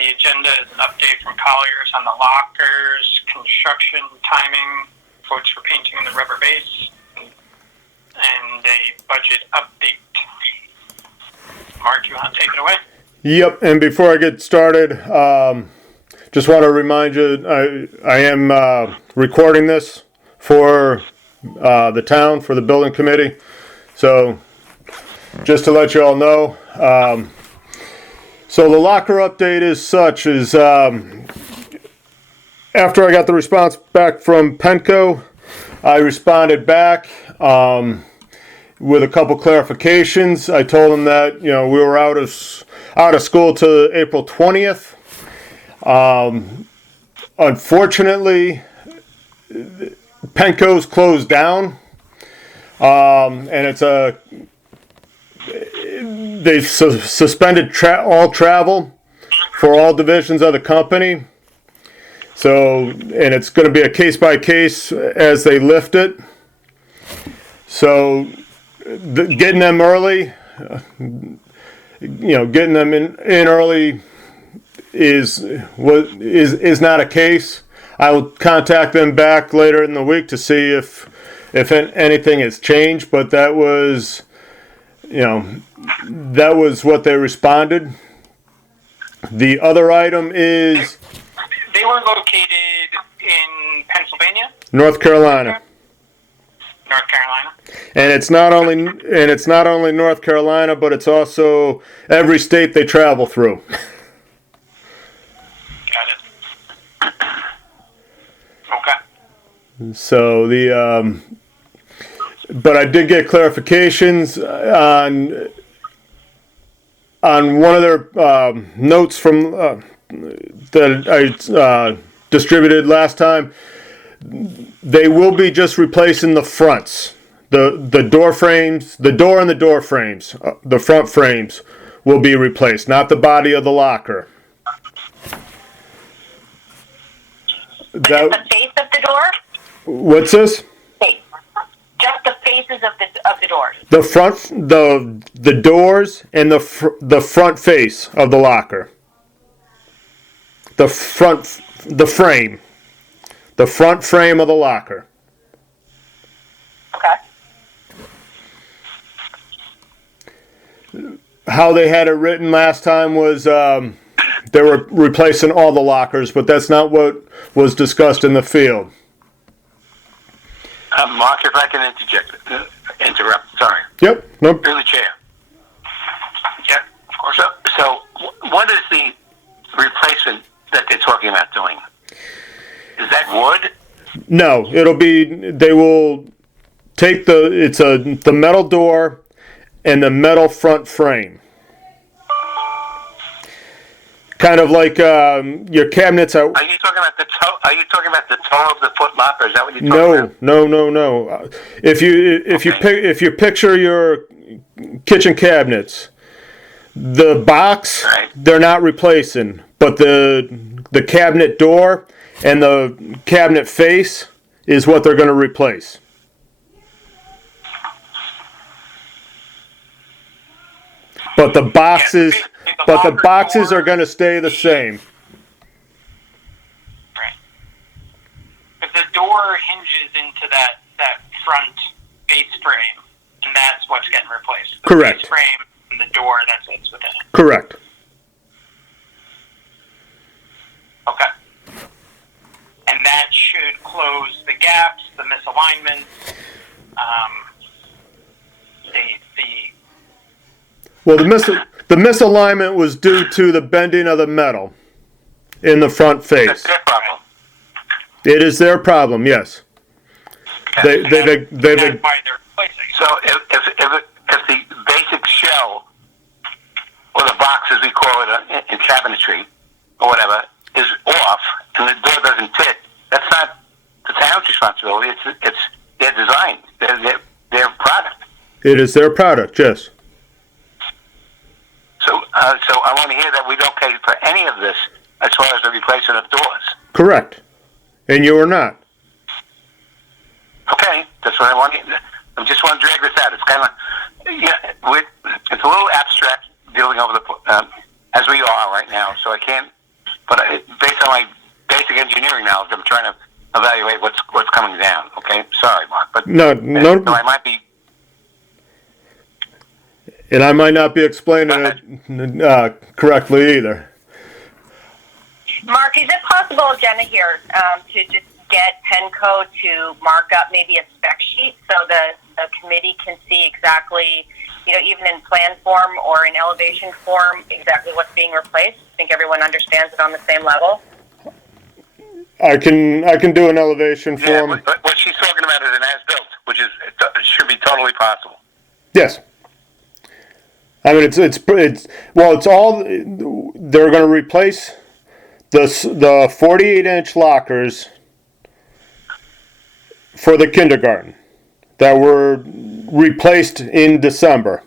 the agenda is an update from Colliers on the lockers, construction timing, quotes for painting in the rubber base, and a budget update. Mark, you want to take it away? Yep, and before I get started, just want to remind you, I am recording this for the town, for the building committee. So, just to let you all know, so the locker update is such, after I got the response back from Penco, I responded back with a couple clarifications. I told them that, we were out of school till April 20th. Unfortunately, Penco's closed down, and they've suspended all travel for all divisions of the company. So, and it's going to be a case by case as they lift it. So, getting them early, getting them in early is not a case. I will contact them back later in the week to see if anything has changed. But that was what they responded. The other item is they were located in Pennsylvania, North Carolina. And it's not only North Carolina, but it's also every state they travel through. Got it. Okay. So but I did get clarifications on one of their notes from that I distributed last time. They will be just replacing the fronts, the door frames, the door and the door frames, the front frames will be replaced, not the body of the locker. The face of the door? What's this? Just the faces of the doors. The front, the doors and the front face of the locker. The front frame of the locker. Okay. How they had it written last time was they were replacing all the lockers, but that's not what was discussed in the field. Mark, if I can interrupt, sorry. Yep. Nope. Through the chair. Yep, of course. So what is the replacement that they're talking about doing? Is that wood? No, they will take the metal door and the metal front frame. Kind of like your cabinets are. Are you talking about the toe? Are you talking about the toe of the foot locker? Is that what you're talking about? No. If you picture your kitchen cabinets, the box they're not replacing, but the cabinet door and the cabinet face is what they're going to replace. But the boxes. But the boxes are going to stay the same. Right. But the door hinges into that front base frame, and that's what's getting replaced. The Correct. Base frame and the door that sits within it. Correct. Okay. And that should close the gaps, the misalignments, Well, the misalignment was due to the bending of the metal in the front face. That's their problem. It is their problem, yes. that's why they're replacing. So if the basic shell, or the box as we call it in cabinetry, or whatever, is off, and the door doesn't fit, that's not the town's responsibility. It's their design, their product. It is their product, yes. So I want to hear that we don't pay for any of this as far as the replacement of doors. Correct. And you are not. Okay, that's what I want to hear. I just want to drag this out. It's kind of, it's a little abstract dealing over the, as we are right now, so I can't But based on my basic engineering knowledge, I'm trying to evaluate what's coming down. Okay, sorry, Mark, but No, so I might be. and I might not be explaining it correctly either. Mark, is it possible, Jenna here, to just get Penco to mark up maybe a spec sheet so the committee can see exactly, even in plan form or in elevation form, exactly what's being replaced? I think everyone understands it on the same level. I can do an elevation Yeah, form. what she's talking about is an as-built, which should be totally possible. Yes. I mean, it's all, they're going to replace the 48-inch lockers for the kindergarten that were replaced in December.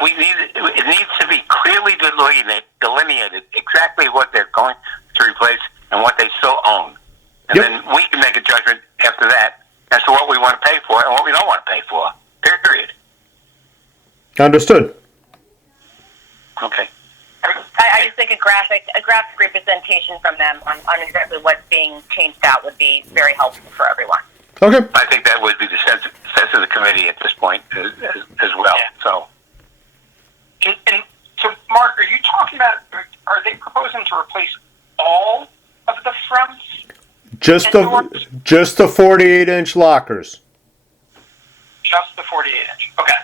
It needs to be clearly delineated exactly what they're going to replace and what they still own. And Yep. then we can make a judgment after that as to what we want to pay for and what we don't want to pay for. Period. Understood. Okay. I just think a graphic representation from them on exactly what's being changed out would be very helpful for everyone. Okay. I think that would be the sense of the committee at this point as well. Yeah. So. And so, Mark, are you talking about? Are they proposing to replace all of the fronts? Just the 48-inch lockers. Just the 48-inch. Okay.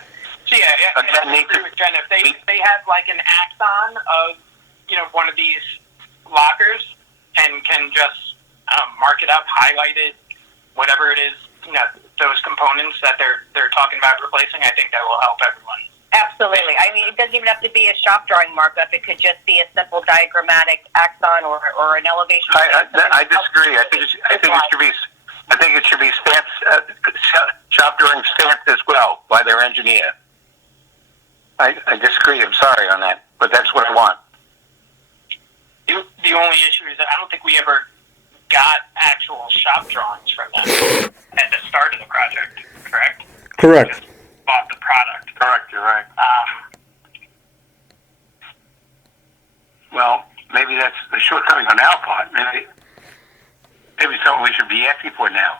So yeah, I agree with Jen. If they had like an axon of one of these lockers and can just mark it up, highlight it, whatever it is, those components that they're talking about replacing, I think that will help everyone. Absolutely. I mean, it doesn't even have to be a shop drawing markup. It could just be a simple diagrammatic axon or an elevation. I disagree. I think it should be stamped, shop drawing stamped as well by their engineer. I disagree. I'm sorry on that, but that's what I want. The only issue is that I don't think we ever got actual shop drawings from them at the start of the project. Correct. Correct. We just bought the product. Correct. You're right. Well, maybe that's the shortcoming on our part. Maybe something we should be asking for now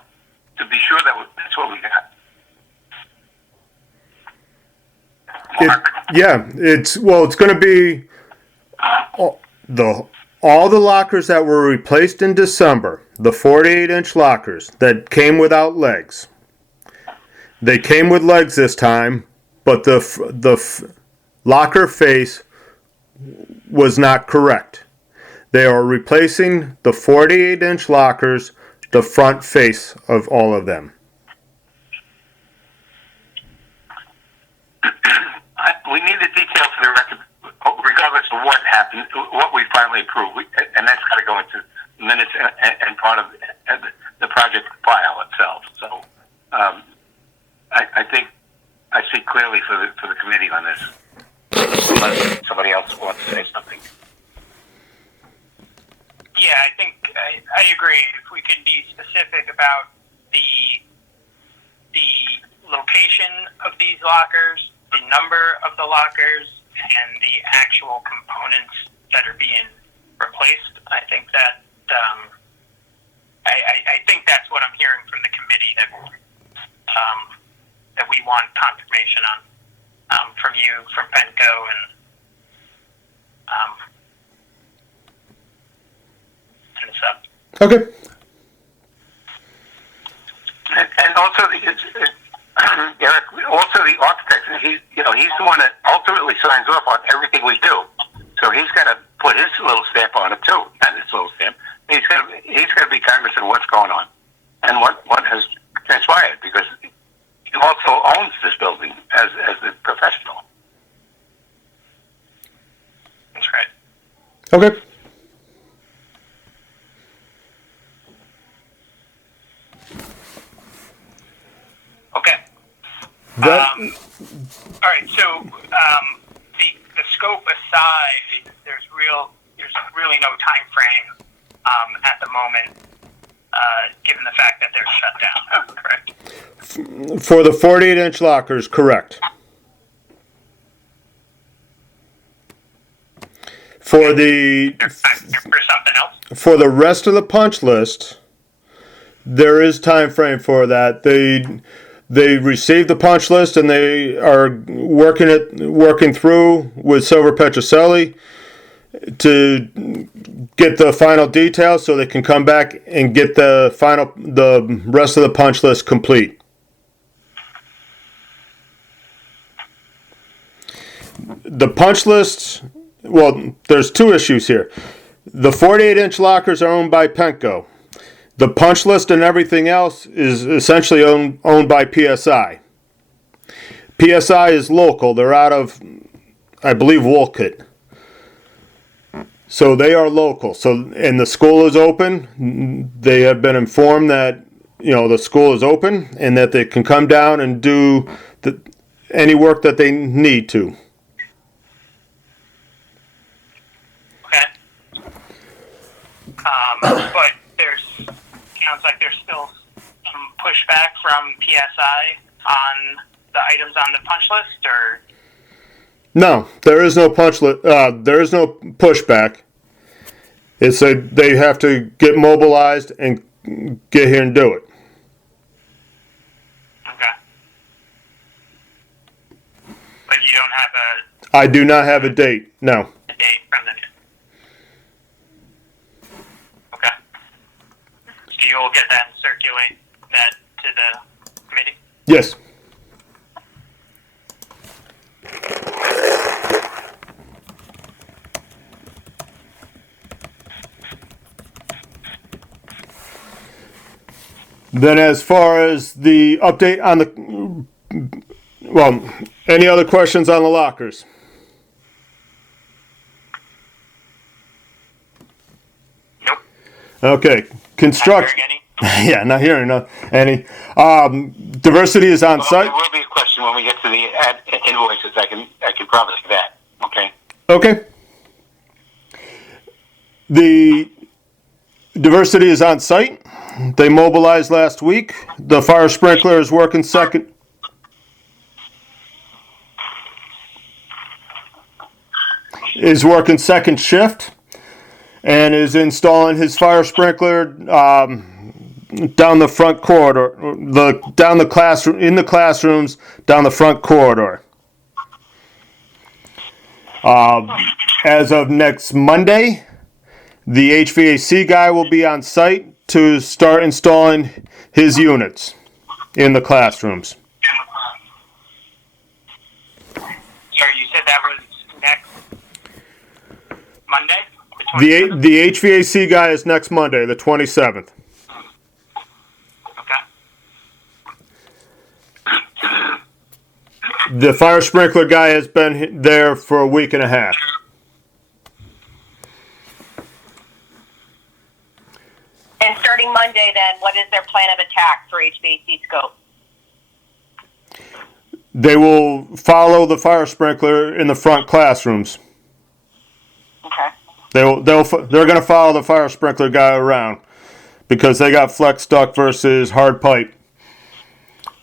to be sure that that's what we got. It's going to be all the lockers that were replaced in December, the 48-inch lockers that came without legs. They came with legs this time, but the locker face was not correct. They are replacing the 48-inch lockers, the front face of all of them. We need the details for the record, regardless of what happened, what we finally approved, and that's got to go into minutes and part of the project file itself. So, I think I speak clearly for the committee on this. Unless somebody else wants to say something. Yeah, I think I agree. If we could be specific about the location of these lockers, the number of the lockers, and the actual components that are being replaced, I think that I think that's what I'm hearing from the committee that we want confirmation on from you, from Penco, and stuff. Okay. And also the architect, he's the one that ultimately signs off on everything we do. So he's got to put his little stamp on it too, not his little stamp. He's got to be cognizant of what's going on and what has transpired, because he also owns this building as the professional. That's right. Okay. Okay. All right. So the scope aside, there's really no time frame at the moment, given the fact that they're shut down. Correct. For the 48-inch lockers, correct. For the For something else? for the rest of the punch list, there is time frame for that. They received the punch list and they are working through with Silver Petrocelli to get the final details so they can come back and get the rest of the punch list complete. The punch list, well, there's two issues here. The 48-inch lockers are owned by Penco. The punch list and everything else is essentially owned by PSI. PSI is local. They're out of, I believe, Wolcott. So they are local. So, and the school is open. They have been informed that, the school is open and that they can come down and do any work that they need to. But sounds like there's still some pushback from PSI on the items on the punch list, or? No, there is no punch list. There is no pushback. It's they have to get mobilized and get here and do it. Okay. But you don't have I do not have a date. No. a date from the. You will get that and circulate that to the committee? Yes. Then as far as the update on any other questions on the lockers? Nope. Okay. Construction. Yeah, not hearing any. Diversity is on site. There will be a question when we get to the invoices. I can promise you that. Okay. Okay. The diversity is on site. They mobilized last week. The fire sprinkler is working second. Is working second shift. And is installing his fire sprinkler down the front corridor, down the classroom, in the classrooms, down the front corridor. As of next Monday, the HVAC guy will be on site to start installing his units in the classrooms. Sorry, you said that was next Monday? The HVAC guy is next Monday, the 27th. Okay. The fire sprinkler guy has been there for a week and a half. And starting Monday, then, what is their plan of attack for HVAC scope? They will follow the fire sprinkler in the front classrooms. Okay. They're going to follow the fire sprinkler guy around because they got flex duct versus hard pipe.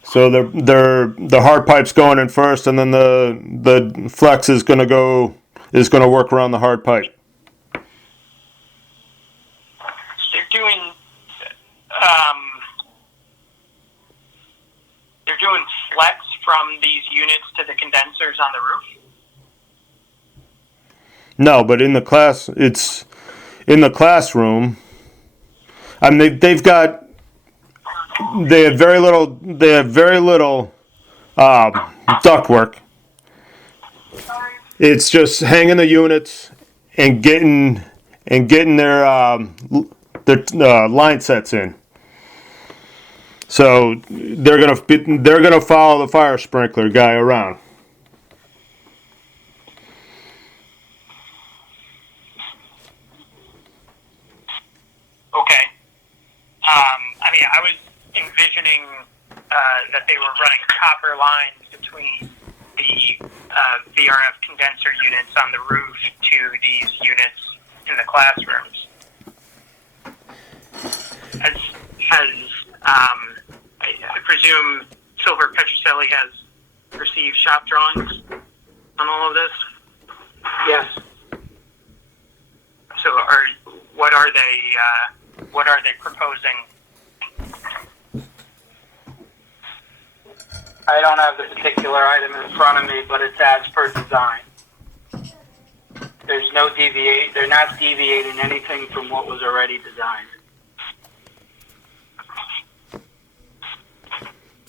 So the hard pipe's going in first, and then the flex is going to work around the hard pipe. They're doing flex from these units to the condensers on the roof? No, but in the class, it's in the classroom. I mean, they have very little duct work. It's just hanging the units and getting their line sets in. So they're gonna follow the fire sprinkler guy around. Okay. I was envisioning that they were running copper lines between the VRF condenser units on the roof to these units in the classrooms. I presume Silver Petrocelli has received shop drawings on all of this? Yes. So what are they proposing? I don't have the particular item in front of me, but it's as per design. There's no they're not deviating anything from what was already designed.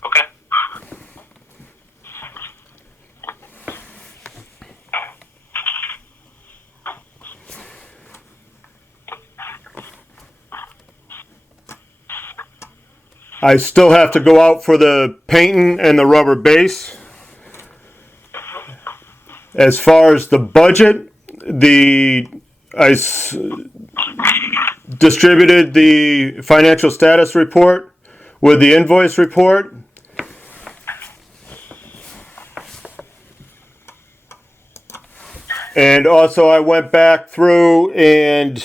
Okay. I still have to go out for the painting and the rubber base. As far as the budget, distributed the financial status report with the invoice report. And also I went back through and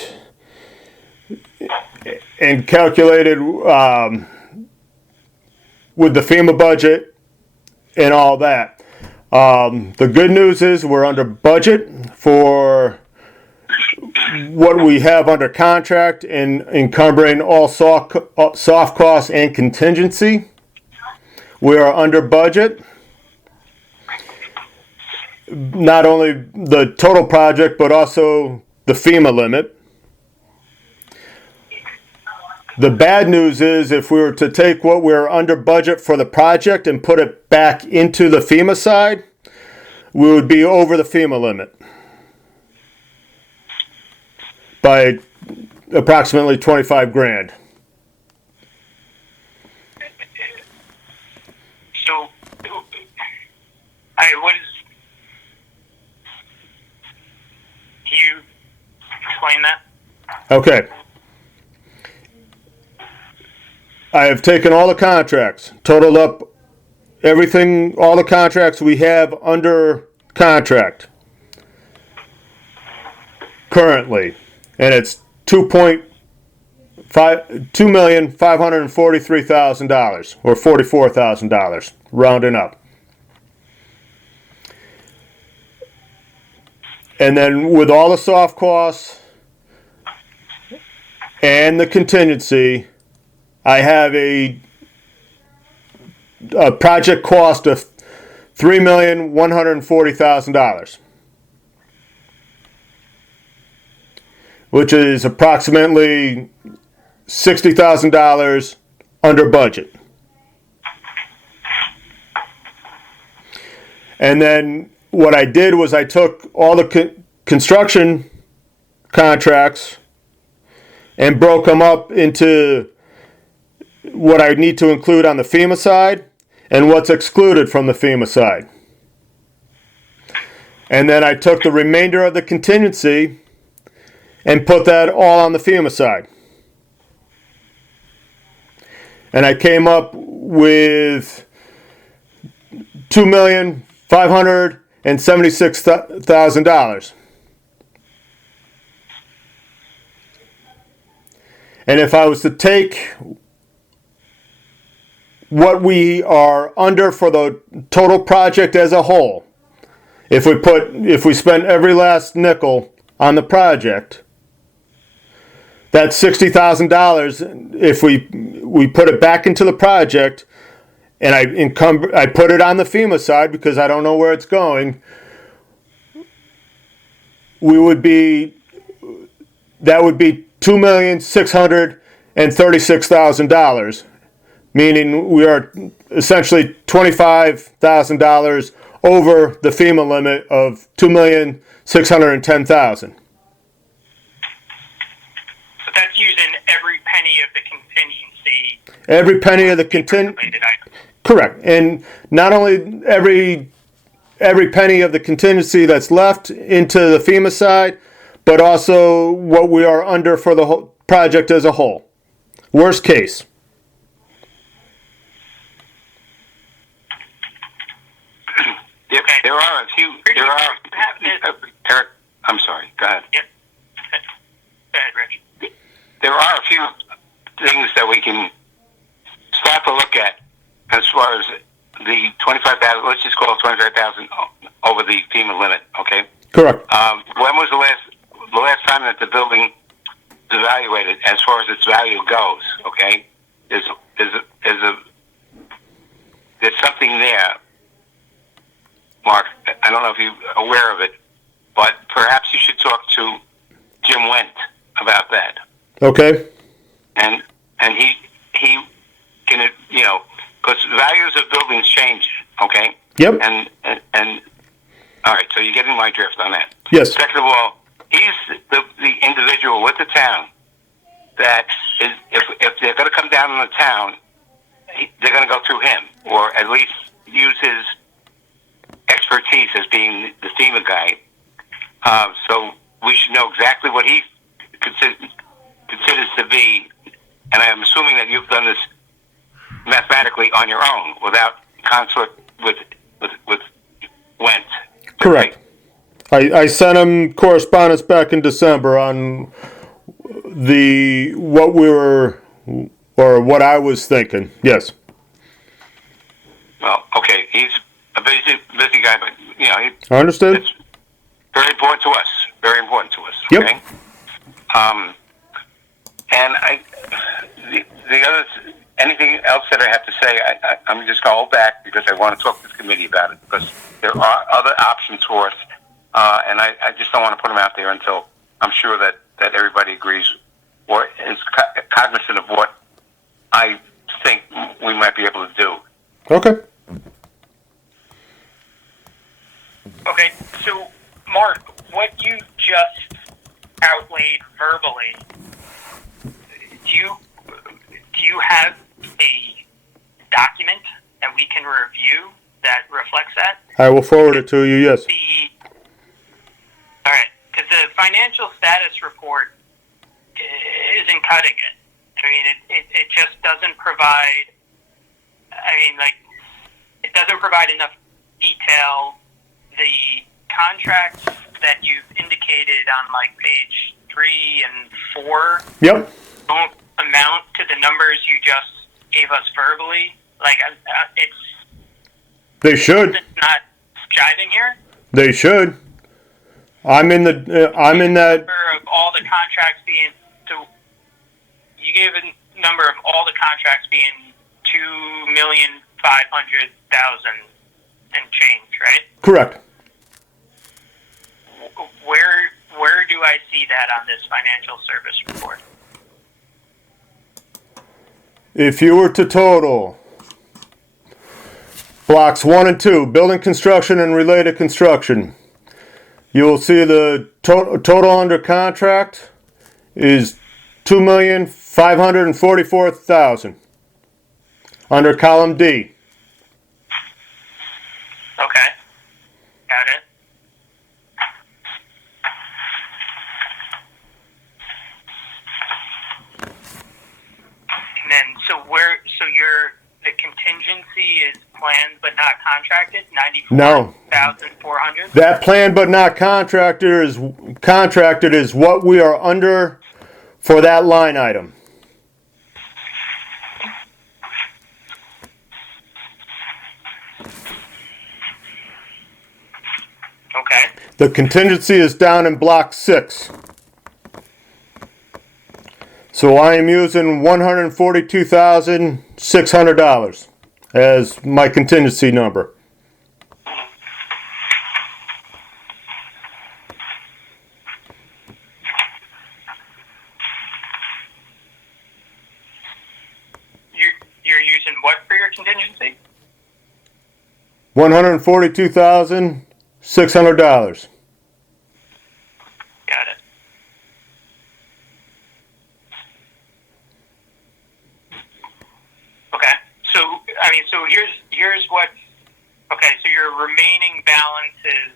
calculated with the FEMA budget and all that. The good news is we're under budget for what we have under contract and encumbering all soft costs and contingency. We are under budget. Not only the total project, but also the FEMA limit. The bad news is if we were to take what we're under budget for the project and put it back into the FEMA side, we would be over the FEMA limit by approximately 25 grand. So, what is? Can you explain that? Okay. I have taken all the contracts, totaled up everything, all the contracts we have under contract currently, and it's $2,543,000 or $44,000, rounding up. And then with all the soft costs and the contingency, I have a project cost of $3,140,000, which is approximately $60,000 under budget. And then what I did was I took all the construction contracts and broke them up into what I need to include on the FEMA side and what's excluded from the FEMA side. And then I took the remainder of the contingency and put that all on the FEMA side. And I came up with $2,576,000. And if I was to take what we are under for the total project as a whole, if we spent every last nickel on the project, that's $60,000. If we put it back into the project, and I put it on the FEMA side because I don't know where it's going, that would be $2,636,000, meaning we are essentially $25,000 over the FEMA limit of $2,610,000. But that's using every penny of the contingency. Every penny of the contingency. Correct, and not only every penny of the contingency that's left into the FEMA side, but also what we are under for the whole project as a whole. Worst case. There are a few. Eric, I'm sorry. Go ahead. Yep. Go ahead, Rich. There are a few things that we can start to look at as far as the 25,000. Let's just call it 25,000 over the FEMA limit. Okay. Correct. When was the last time that the building was evaluated as far as its value goes? Okay. There's something there, Mark. I don't know if you're aware of it, but perhaps you should talk to Jim Wendt about that. Okay. And he can, because values of buildings change. Okay. Yep. And all right. So you're getting my drift on that. Yes. Second of all, he's the individual with the town that is, if they're going to come down on the town, they're going to go through him, or at least use his expertise as being the FEMA guy. So we should know exactly what he considers to be, and I'm assuming that you've done this mathematically on your own without consort with Wendt. Correct. I sent him correspondence back in December on what we were, or what I was thinking. Yes. Well, okay, he's a busy guy, but I understood. It's very important to us. Very important to us. Yep. Okay. And the other, anything else that I have to say, I'm just going to hold back because I want to talk to the committee about it, because there are other options for us, and I just don't want to put them out there until I'm sure that everybody agrees or is cognizant of what I think we might be able to do. Okay. Okay, so Mark, what you just outlaid verbally, do you have a document that we can review that reflects that? I will forward it to you. Yes. All right, because the financial status report isn't cutting it. I mean, it just doesn't provide. It doesn't provide enough detail. The contracts that you've indicated on page 3 and 4 Yep. don't amount to the numbers you just gave us verbally. They should. It's not jiving here. They should. I'm in that. Number of all the contracts being, so you gave a number of all the contracts being 2,500,000 and change, right? Correct. Where do I see that on this financial service report? If you were to total blocks 1 and 2, building construction and related construction, you will see the total under contract is $2,544,000 under column D. Okay, got it. And then, the contingency is planned but not contracted, No. 94,400. That planned but not contracted is what we are under for that line item. Okay. The contingency is down in block 6. So I am using $142,600 as my contingency number. You're using what for your contingency? $142,600. Got it. Okay. So here's what. Okay. So your remaining balance is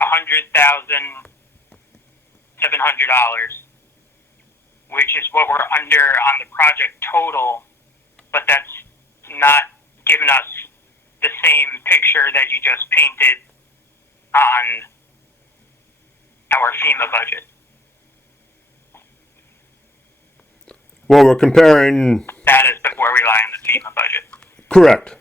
$100,700, which is what we're under on the project total, but that's not giving us the same picture that you just painted on our FEMA budget. Well, we're comparing. That is before we lie on the FEMA budget. Correct.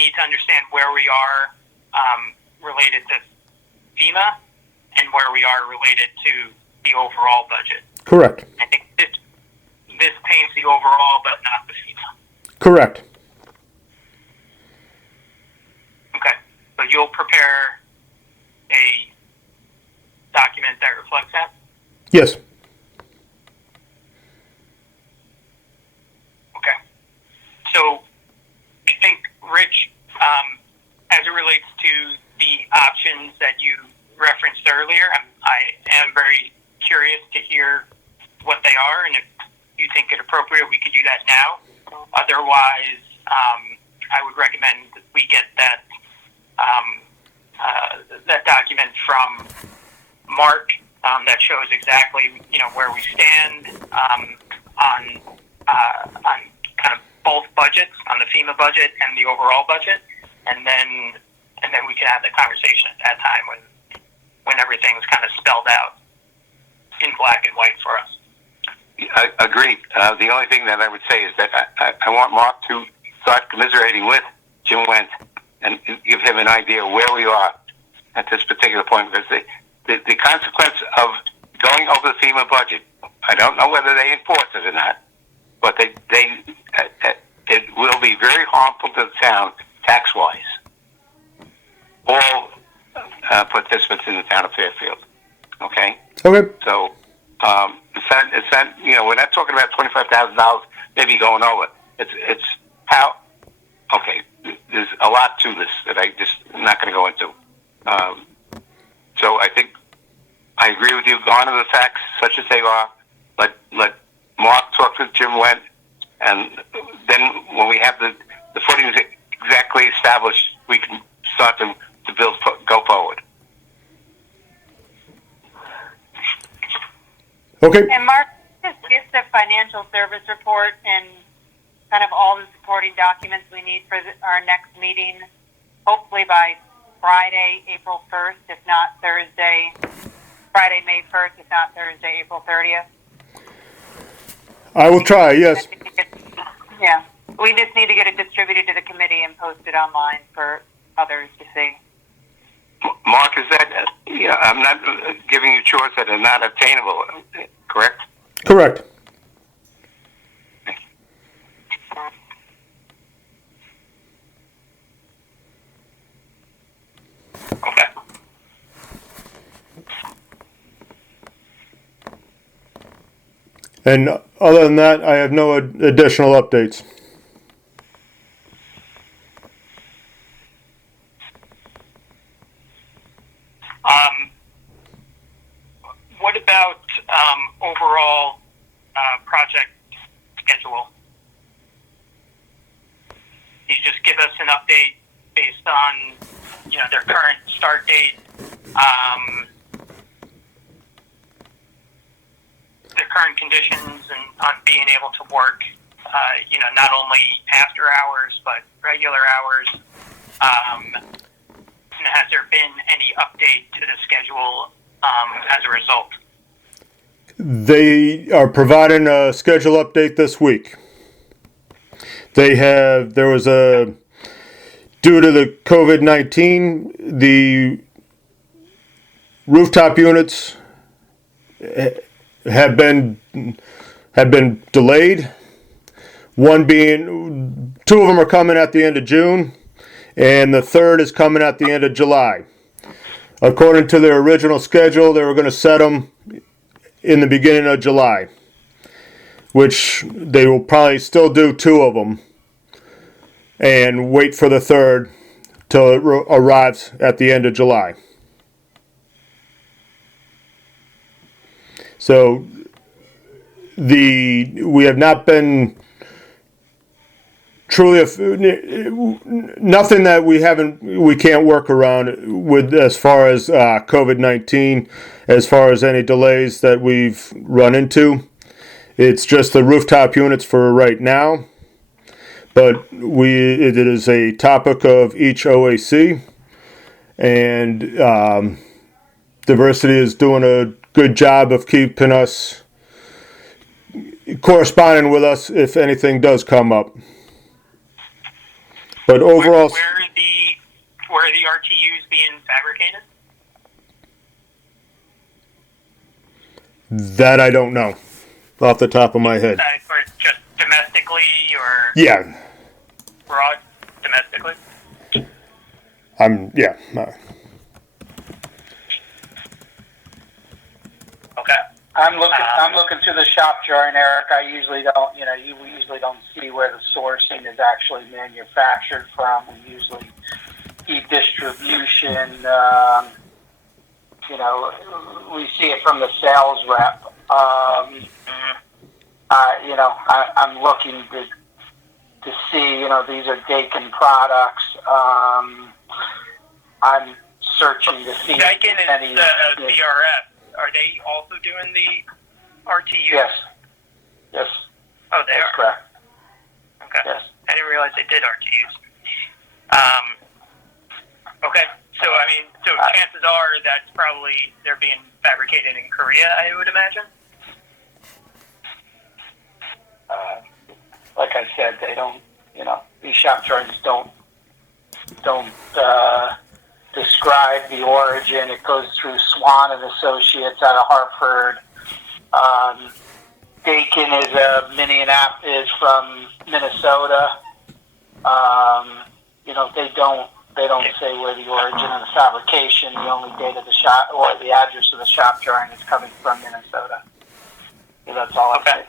need to understand where we are related to FEMA and where we are related to the overall budget. Correct. I think this paints the overall, but not the FEMA. Correct. Okay, so you'll prepare a document that reflects that? Yes. Okay. So I think, Rich, as it relates to the options that you referenced earlier, I am very curious to hear what they are, and if you think it appropriate, we could do that now. Otherwise, I would recommend that we get that that document from Mark that shows exactly where we stand on kind of both budgets, on the FEMA budget and the overall budget, and then we can have the conversation at that time when everything's kind of spelled out in black and white for us. Agreed. The only thing that I would say is that I want Mark to start commiserating with Jim Wendt and give him an idea of where we are at this particular point, because the consequence of going over the FEMA budget, I don't know whether they enforce it or not, but it will be very harmful to the town tax-wise. All participants in the town of Fairfield. Okay? Okay. So, we're not talking about $25,000 maybe going over. It's how. Okay, there's a lot to this that I just am not going to go into. So I think I agree with you. Honor the facts such as they are. Let Mark talk to Jim Wendt, and then when we have the footings exactly established, we can start to build, go forward. Okay. And Mark, just get the financial service report and kind of all the supporting documents we need for our next meeting, hopefully by Friday, April 1st, if not Thursday, Friday, May 1st, if not Thursday, April 30th. I will try, yes. Yeah. We just need to get it distributed to the committee and posted online for others to see. Mark, is that, I'm not giving you chores that are not obtainable, correct? Correct. Okay. And other than that, I have no additional updates. What about overall project schedule? Can you just give us an update based on their current start date, their current conditions, and on being able to work, not only after hours but regular hours? Has there been any update to the schedule as a result? They are providing a schedule update this week. There was due to the COVID-19, the rooftop units have been delayed. Two of them are coming at the end of June, and the third is coming at the end of July. According to their original schedule, they were going to set them in the beginning of July, which they will probably still do two of them and wait for the third till it arrives at the end of July. So we have not been truly nothing that we can't work around with as far as COVID-19, as far as any delays that we've run into. It's just the rooftop units for right now, but it is a topic of each OAC, and diversity is doing a good job of keeping us corresponding with us if anything does come up. But overall, where are the RTUs being fabricated? that I don't know off the top of my head. Or just domestically, or Yeah, broad domestically? yeah. Okay. I'm looking through the shop drawing, Eric. I usually don't, we usually don't see where the sourcing is actually manufactured from. We usually see distribution. We see it from the sales rep. I'm looking to see, these are Dakin products. I'm searching to see Dakin is any the VRF. Are they also doing the RTUs? Yes. Oh, they That's are. correct. Okay. Yes. I didn't realize they did RTUs. Okay. So chances are that's probably they're being fabricated in Korea, I would imagine. Like I said, they don't. These shop drawings don't describe the origin. It goes through Swan and Associates out of Hartford. Dakin is from Minnesota. They don't say where the origin of the fabrication. The only date of the shop or the address of the shop drawing is coming from Minnesota. So that's all I'm saying.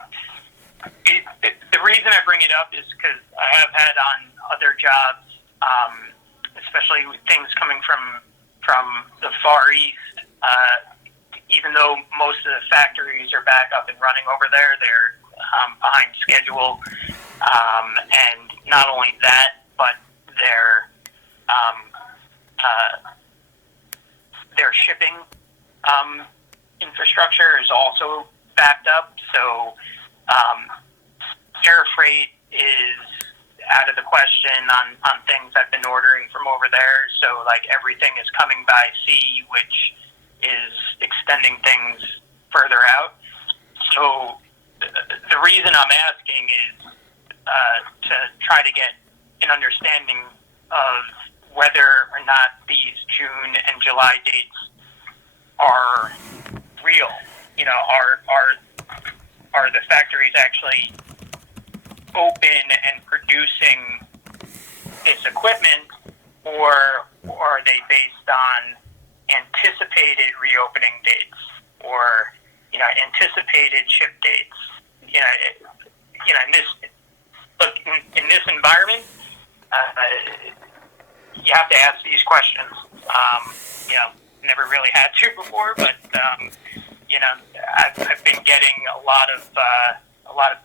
The reason I bring it up is because I have had on other jobs, especially with things coming from the Far East. Even though most of the factories are back up and running over there, they're behind schedule. And not only that, but their shipping infrastructure is also backed up. So air freight is out of the question on things I've been ordering from over there. So like everything is coming by sea, which is extending things further out. So the reason I'm asking is to try to get an understanding of whether or not these June and July dates are real. Are the factories actually open and producing this equipment, or are they based on anticipated reopening dates or anticipated ship dates? In this environment, you have to ask these questions. Never really had to before, but I've been getting a lot of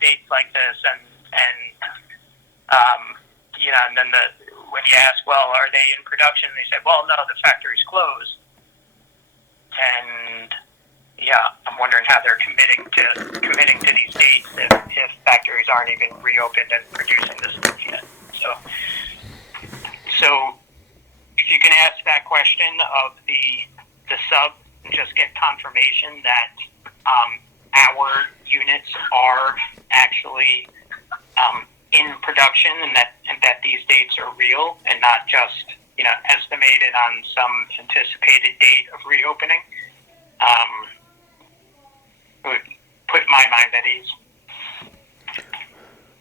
dates like this, and then when you ask, well, are they in production? They say, well, no, the factory's closed. And I'm wondering how they're committing to these dates if factories aren't even reopened and producing this stuff yet. So if you can ask that question of the sub and just get confirmation that our units are actually in production and that these dates are real and not just estimated on some anticipated date of reopening, would put my mind at ease.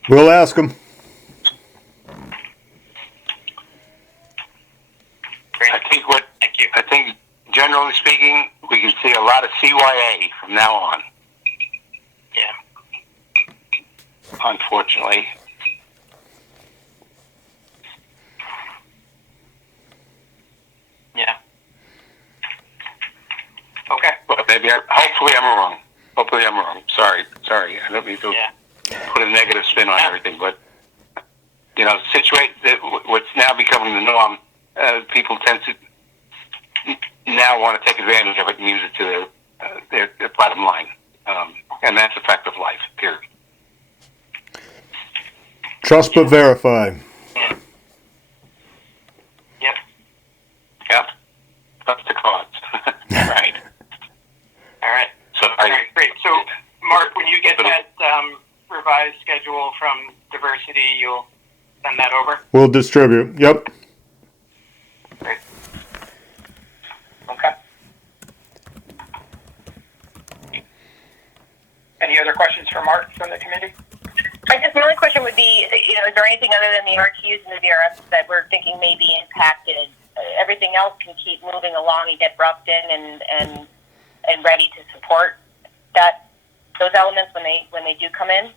We'll ask them. Great. Thank you. I think, generally speaking, we can see a lot of CYA from now on. Yeah. Unfortunately. Yeah. Okay. Well, hopefully I'm wrong. Sorry. I don't mean to put a negative spin on everything, but what's now becoming the norm. People tend to now want to take advantage of it and use it to their bottom line, and that's a fact of life. Period. Trust but verify. Yeah. Yep. Yep. That's the cause. Right. All right. So All right, great. So, Mark, when you get that revised schedule from Diversity, you'll send that over? We'll distribute. Yep. Great. Okay. Any other questions for Mark from the committee? I guess my only question would be, is there anything other than the RTUs and the VRFs that we're thinking may be impacted? Everything else can keep moving along and get brought in and ready to support those elements when they do come in?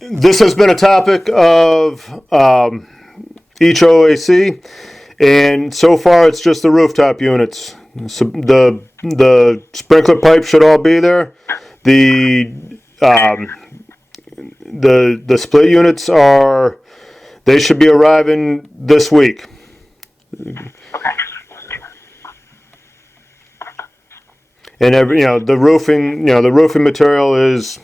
This has been a topic of each OAC, and so far it's just the rooftop units. So the sprinkler pipe should all be there. The split units they should be arriving this week. Okay. And the roofing material is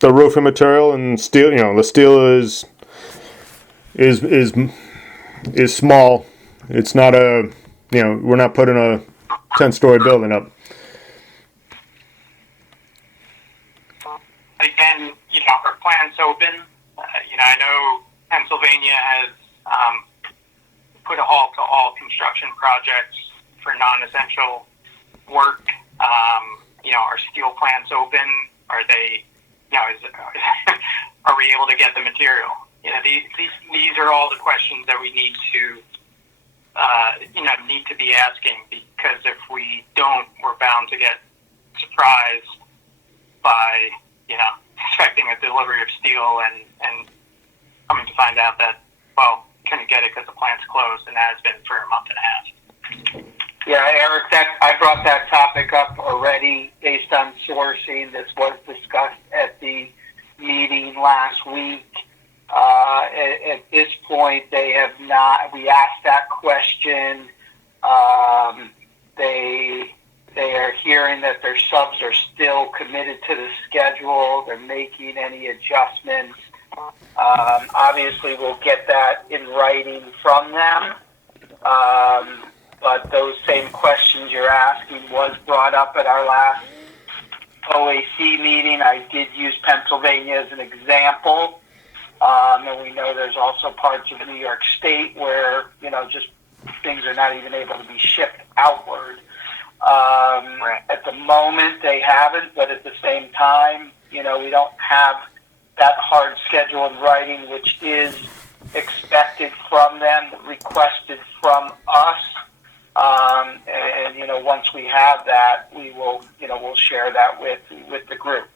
the roofing material, and steel. The steel is small. It's not we're not putting a 10-story building up. Again, our plan's open. I know Pennsylvania has put a halt to all construction projects for non-essential work. Our steel plant's open. Are they? Are we able to get the material? These are all the questions that we need to be asking, because if we don't, we're bound to get surprised by expecting a delivery of steel and coming to find out that, well, couldn't get it because the plant's closed, and has been for a month and a half. Yeah, Eric, I brought that topic up already based on sourcing. This was discussed at the meeting last week. At this point, they have not. We asked that question. They are hearing that their subs are still committed to the schedule. They're making any adjustments. Obviously, we'll get that in writing from them. But those same questions you're asking was brought up at our last OAC meeting. I did use Pennsylvania as an example. And we know there's also parts of New York State where, just things are not even able to be shipped outward. Right. At the moment, they haven't, but at the same time, we don't have that hard schedule in writing, which is expected from them, requested from us. And once we have that, we will, we'll share that with the group.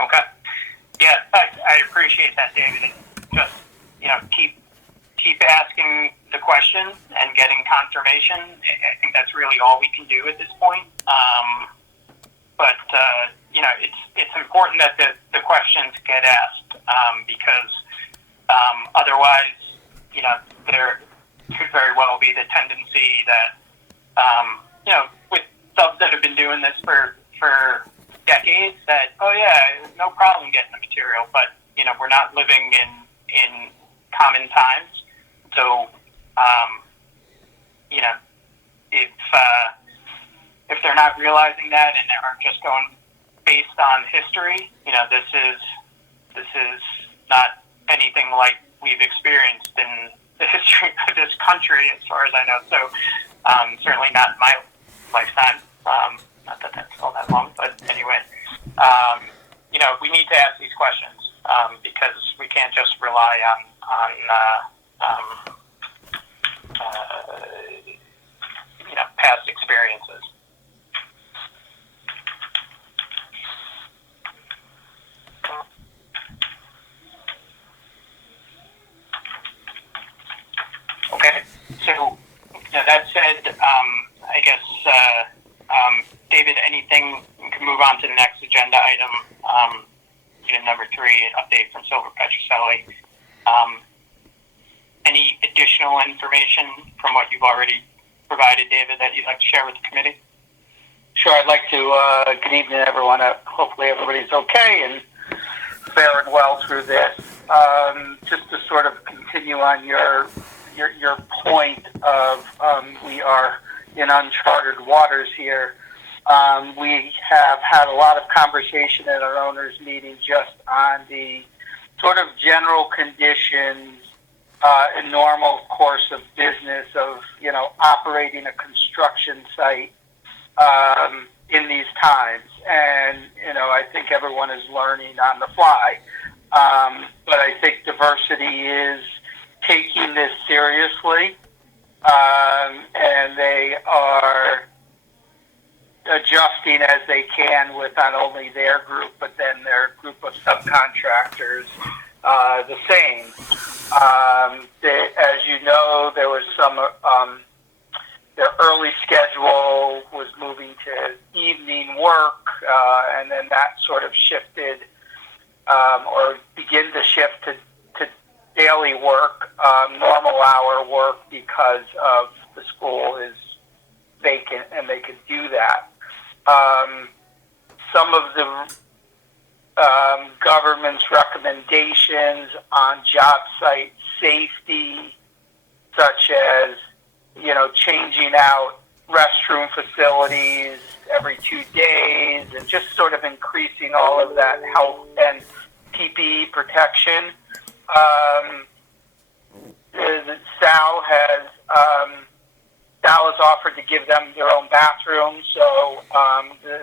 Okay. Yeah, I appreciate that, David. Just, keep asking the questions and getting confirmation. I think that's really all we can do at this point. But it's important that the questions get asked, because otherwise, there could very well be the tendency that, with subs that have been doing this for decades, that, oh yeah, no problem getting the material, but, we're not living in common times. So, if they're not realizing that and are just going based on history, this is not anything like we've experienced in the history of this country, as far as I know. So, certainly not in my lifetime. Not that that's all that long, but anyway, we need to ask these questions, because we can't just rely on past experiences. Okay, so that said, I guess, David, anything, we can move on to the next agenda item, number 3, an update from Silver Petrocelli. Any additional information from what you've already provided, David, that you'd like to share with the committee? Sure, I'd like to, good evening, everyone. Hopefully everybody's okay and faring well through this. Just to sort of continue on your point of we are in uncharted waters here. We have had a lot of conversation at our owners' meeting just on the sort of general conditions in normal course of business of, operating a construction site in these times. And, I think everyone is learning on the fly. But I think diversity is taking this seriously, and they are adjusting as they can with not only their group, but then their group of subcontractors the same. As you know, there was some, their early schedule was moving to evening work, and then that sort of shifted, or begin to shift to daily work, normal hour work, because of the school is vacant and they could do that. Some of the government's recommendations on job site safety, such as, changing out restroom facilities every 2 days, and just sort of increasing all of that health and PPE protection. Sal has offered to give them their own bathroom, so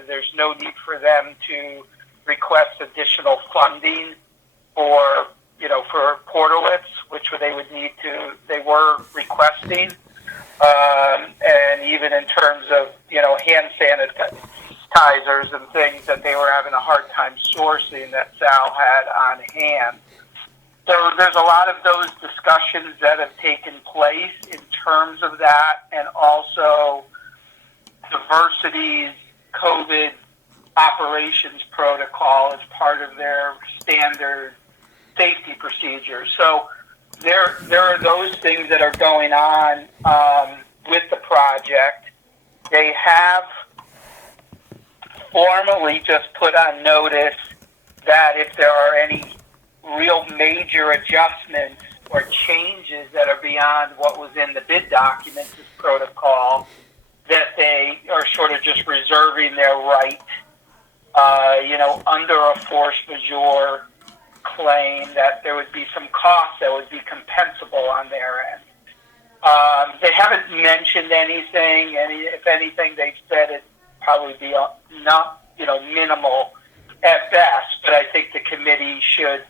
there's no need for them to request additional funding for portalets, which they were requesting, and even in terms of hand sanitizers and things that they were having a hard time sourcing that Sal had on hand. So there's a lot of those discussions that have taken place in terms of that, and also Diversity's COVID operations protocol as part of their standard safety procedures. So there are those things that are going on with the project. They have formally just put on notice that if there are any real major adjustments or changes that are beyond what was in the bid documents, this protocol, that they are sort of just reserving their right, under a force majeure claim, that there would be some costs that would be compensable on their end. They haven't mentioned anything, and if anything, they've said it'd probably be not, minimal at best, but I think the committee should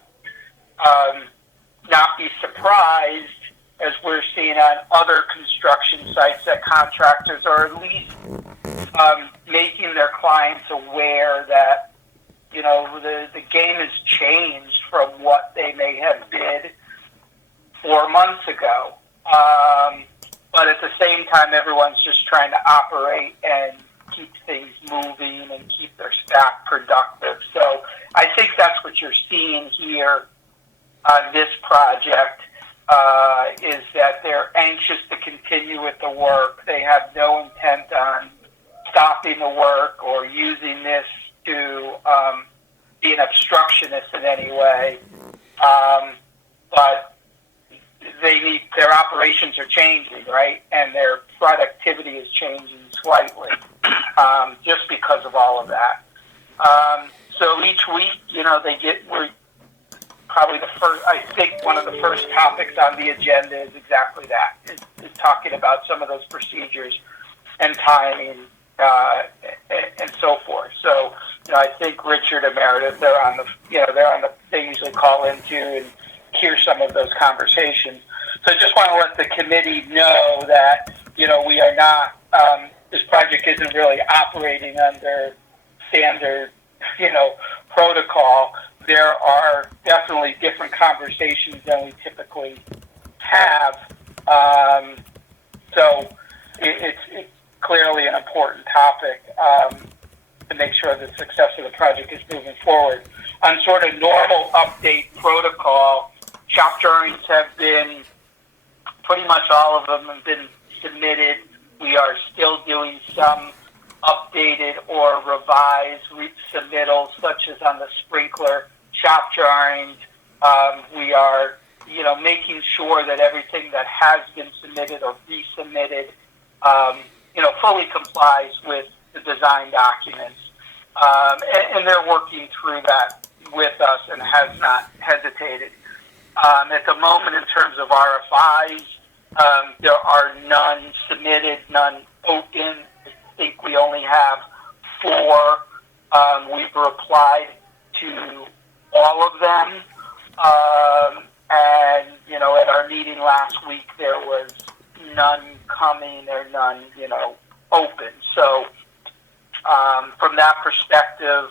not be surprised, as we're seeing on other construction sites, that contractors are at least making their clients aware that, the game has changed from what they may have bid 4 months ago. But at the same time, everyone's just trying to operate and keep things moving and keep their staff productive. So I think that's what you're seeing here on this project, is that they're anxious to continue with the work. They have no intent on stopping the work or using this to be an obstructionist in any way. But their operations are changing, right? And their productivity is changing slightly, just because of all of that. So each week, we're probably I think one of the first topics on the agenda is exactly that, is talking about some of those procedures and timing, and so forth. So, I think Richard and Meredith, they usually call into and hear some of those conversations. So I just want to let the committee know that, we are not, this project isn't really operating under standard, protocol. There are definitely different conversations than we typically have. So it's clearly an important topic to make sure the success of the project is moving forward. On sort of normal update protocol, shop drawings have been, pretty much all of them have been submitted. We are still doing some updated or revised submittals, such as on the sprinkler shop drawings. We are, making sure that everything that has been submitted or resubmitted, fully complies with the design documents. And they're working through that with us and has not hesitated. At the moment, in terms of RFIs, there are none submitted, none open. I think we only have 4. We've replied to all of them. And, at our meeting last week, there was none coming or none, open. So, from that perspective,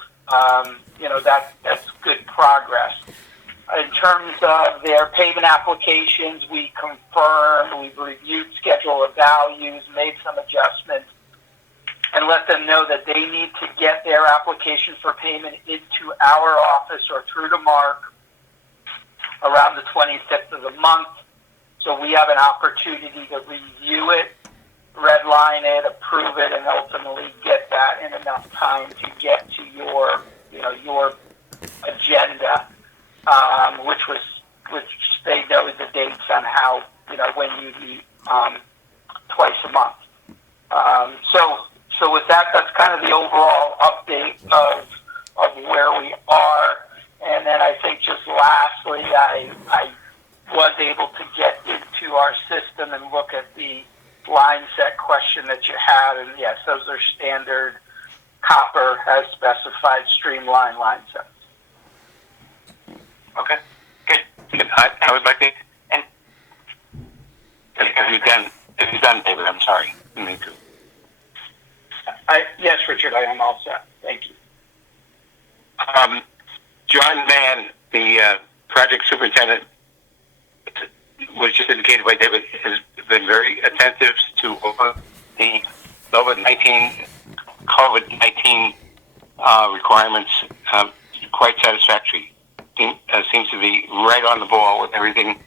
that's good progress. In terms of their payment applications, we confirmed, we've reviewed schedule of values, made some adjustments, and let them know that they need to get their application for payment into our office or through to Mark around the 25th of the month. So we have an opportunity to review it, redline it, approve it, and ultimately get that in enough time to get to your agenda, which they know the dates on how, when you meet twice a month. So with that, that's kind of the overall update of where we are. And then I think just lastly, I was able to get into our system and look at the line set question that you had. And yes, those are standard copper as specified streamline line sets. Okay, good. I would like to. And if you're done, David, I'm sorry. Me too. Yes, Richard, I am all set. Thank you. John Mann, the project superintendent, was just indicated by David, has been very attentive to the COVID-19 requirements. Quite satisfactory. Seems to be right on the ball with everything.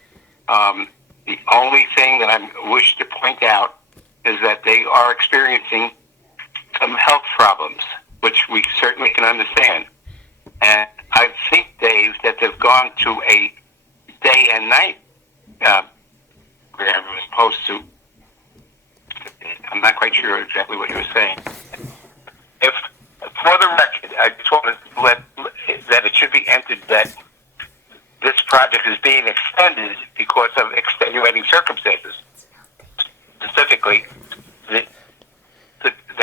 The only thing that I wish to point out is that they are experiencing some health problems, which we certainly can understand. And I think, Dave, that they've gone to a day and night program as opposed to, I'm not quite sure exactly what you were saying. If, for the record, I just want to let that it should be entered that this project is being extended because of extenuating circumstances, specifically the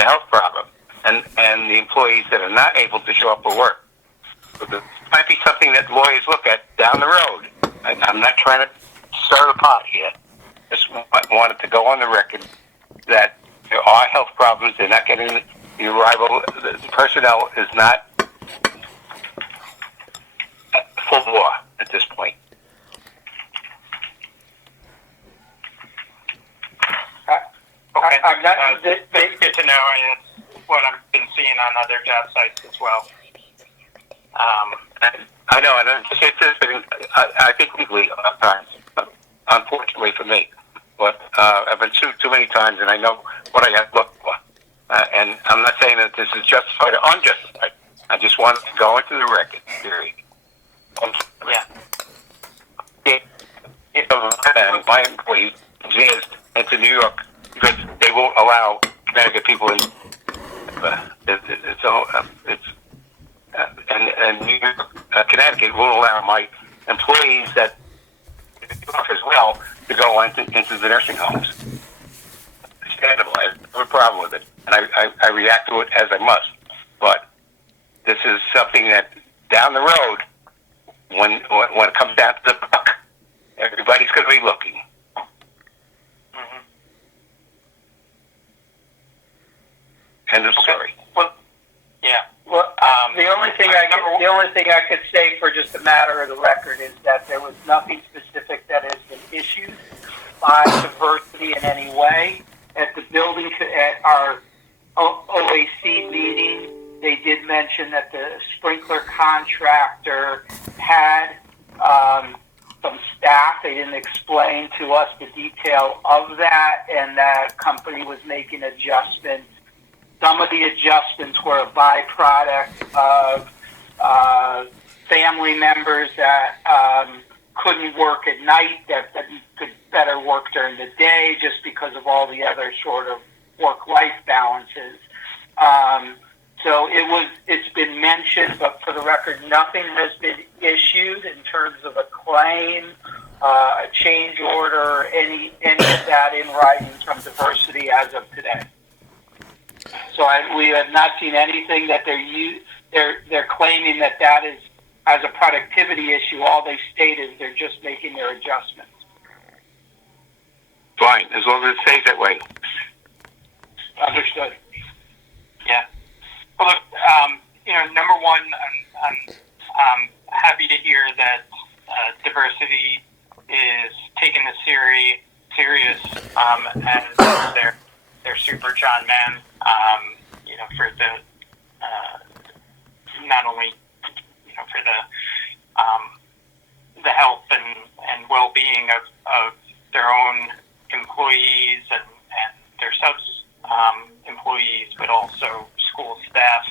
health problem and the employees that are not able to show up for work. So this might be something that lawyers look at down the road. I'm not trying to stir the pot here. Just wanted to go on the record that there are health problems. They're not getting the arrival. The personnel is not full bore at this point. Okay. That's good to know, and what I've been seeing on other job sites as well. I know, and I think legally at times, unfortunately for me, but I've been sued too many times, and I know what I have to look for. And I'm not saying that this is justified or unjustified. I just want to go into the record, period. Yeah. And my employees exist into New York because they won't allow Connecticut people in. And New York, Connecticut won't allow my employees that as well to go into the nursing homes. Understandable. I have a problem with it, and I react to it as I must. But this is something that down the road, when it comes down to the buck, everybody's going to be looking. Mm-hmm. End of story. Well, yeah. Well, the only thing I could say for just a matter of the record is that there was nothing specific that has been issued by diversity in any way. At the building, at our OAC meeting, they did mention that the sprinkler contractor had some staff. They didn't explain to us the detail of that, and that company was making adjustments. Some of the adjustments were a byproduct of family members that couldn't work at night, that could better work during the day just because of all the other sort of work-life balances. So it's been mentioned, but for the record, nothing has been issued in terms of a claim, a change order, any of that in writing from diversity as of today. So we have not seen anything that they're claiming that is as a productivity issue. All they state is they're just making their adjustments. Fine, as long as it stays that way. Understood. Yeah. Well, look, number one, I'm happy to hear that diversity is taking this serious as their Super John Man. For the not only for the health and well-being of their own employees and their subs employees, but also school staff.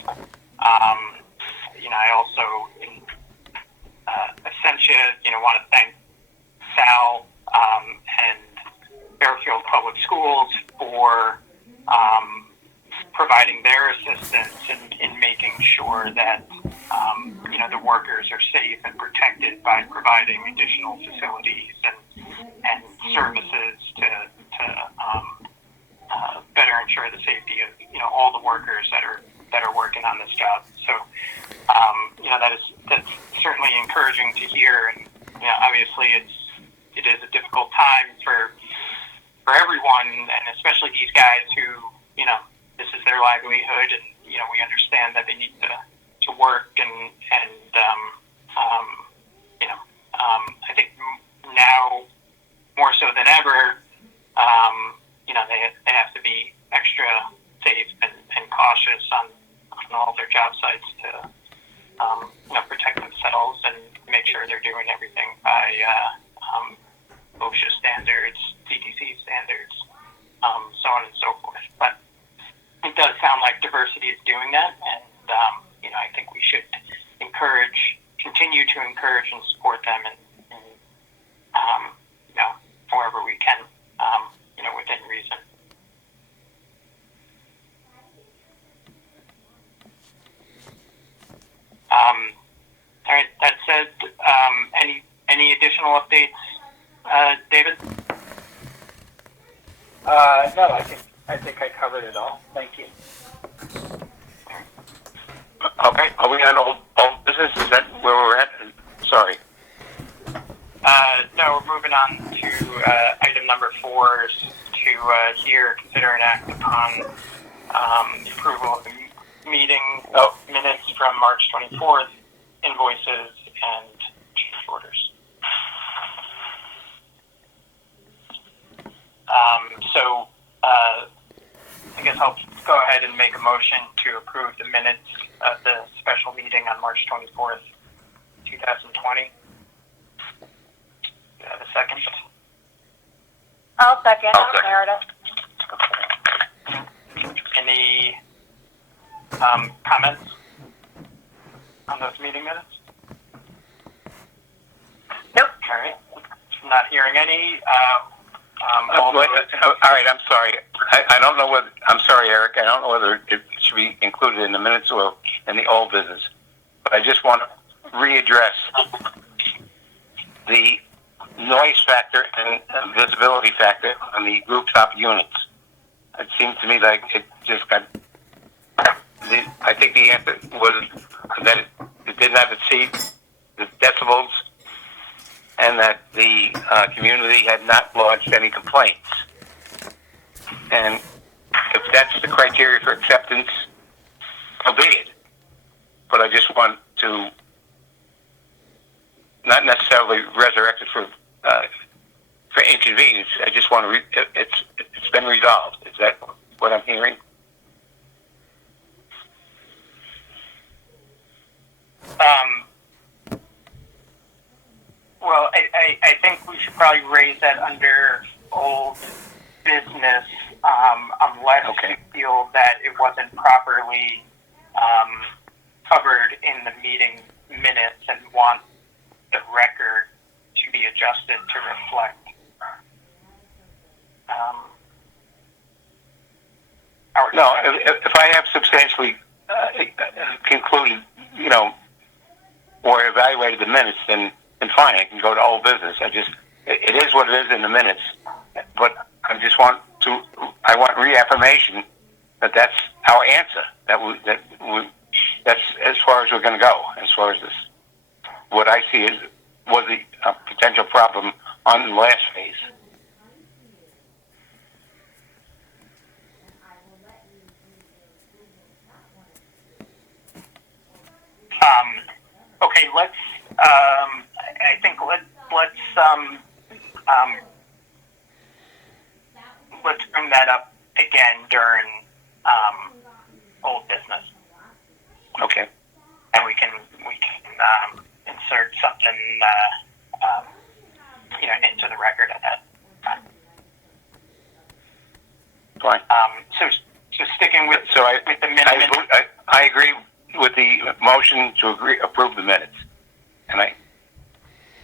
I also essentially, want to thank Sal and Fairfield Public Schools for providing their assistance in making sure that the workers are safe and protected by providing additional facilities and services to better ensure the safety of all the workers that are working on this job. So that's certainly encouraging to hear, and obviously it is a difficult time for everyone, and especially these guys who this is their livelihood, and we understand that they need to work and I think now more so than ever, they have to be extra safe and cautious on all their job sites to protect themselves and make sure they're doing everything by OSHA standards, CDC standards, so on and so forth. But it does sound like diversity is doing that, and I think we should continue to encourage and support them, and however we can, within reason. All right. That said, any additional updates, David? No, I think I covered it all. Thank you. Okay, are we on old business? Is that where we're at? Sorry. No, we're moving on to item number 4 is to consider and act upon the approval of the meeting minutes from March 24th, invoices, and change orders. I guess I'll go ahead and make a motion to approve the minutes of the special meeting on March 24th, 2020. Do you have a second? I'll second. Meredith. Any comments on those meeting minutes? Nope. All right. Not hearing any. All right, I'm sorry. I don't know whether, I'm sorry, Eric, I don't know whether it should be included in the minutes or in the old business, but I just want to readdress the noise factor and visibility factor on the rooftop units. It seems to me like it just got, I think the answer was that it did not exceed the decibels, and that the community had not lodged any complaints. And if that's the criteria for acceptance, so be it. But I just want to not necessarily resurrect it for inconvenience. I just want to. It's been resolved. Is that what I'm hearing? Well, I think we should probably raise that under old business, unless you feel that it wasn't properly covered in the meeting minutes and want the record to be adjusted to reflect. No, if I have substantially concluded, or evaluated the minutes, then fine, I can go to old business. It is what it is in the minutes, but I want reaffirmation that that's our answer. That's as far as we're going to go. As far as this, what I see was a potential problem on the last phase. Okay, let's. I think let's bring that up again during old business. Okay. And we can insert something into the record at that time. Fine. So sticking with with the minimum. I agree with the motion to approve the minutes, and I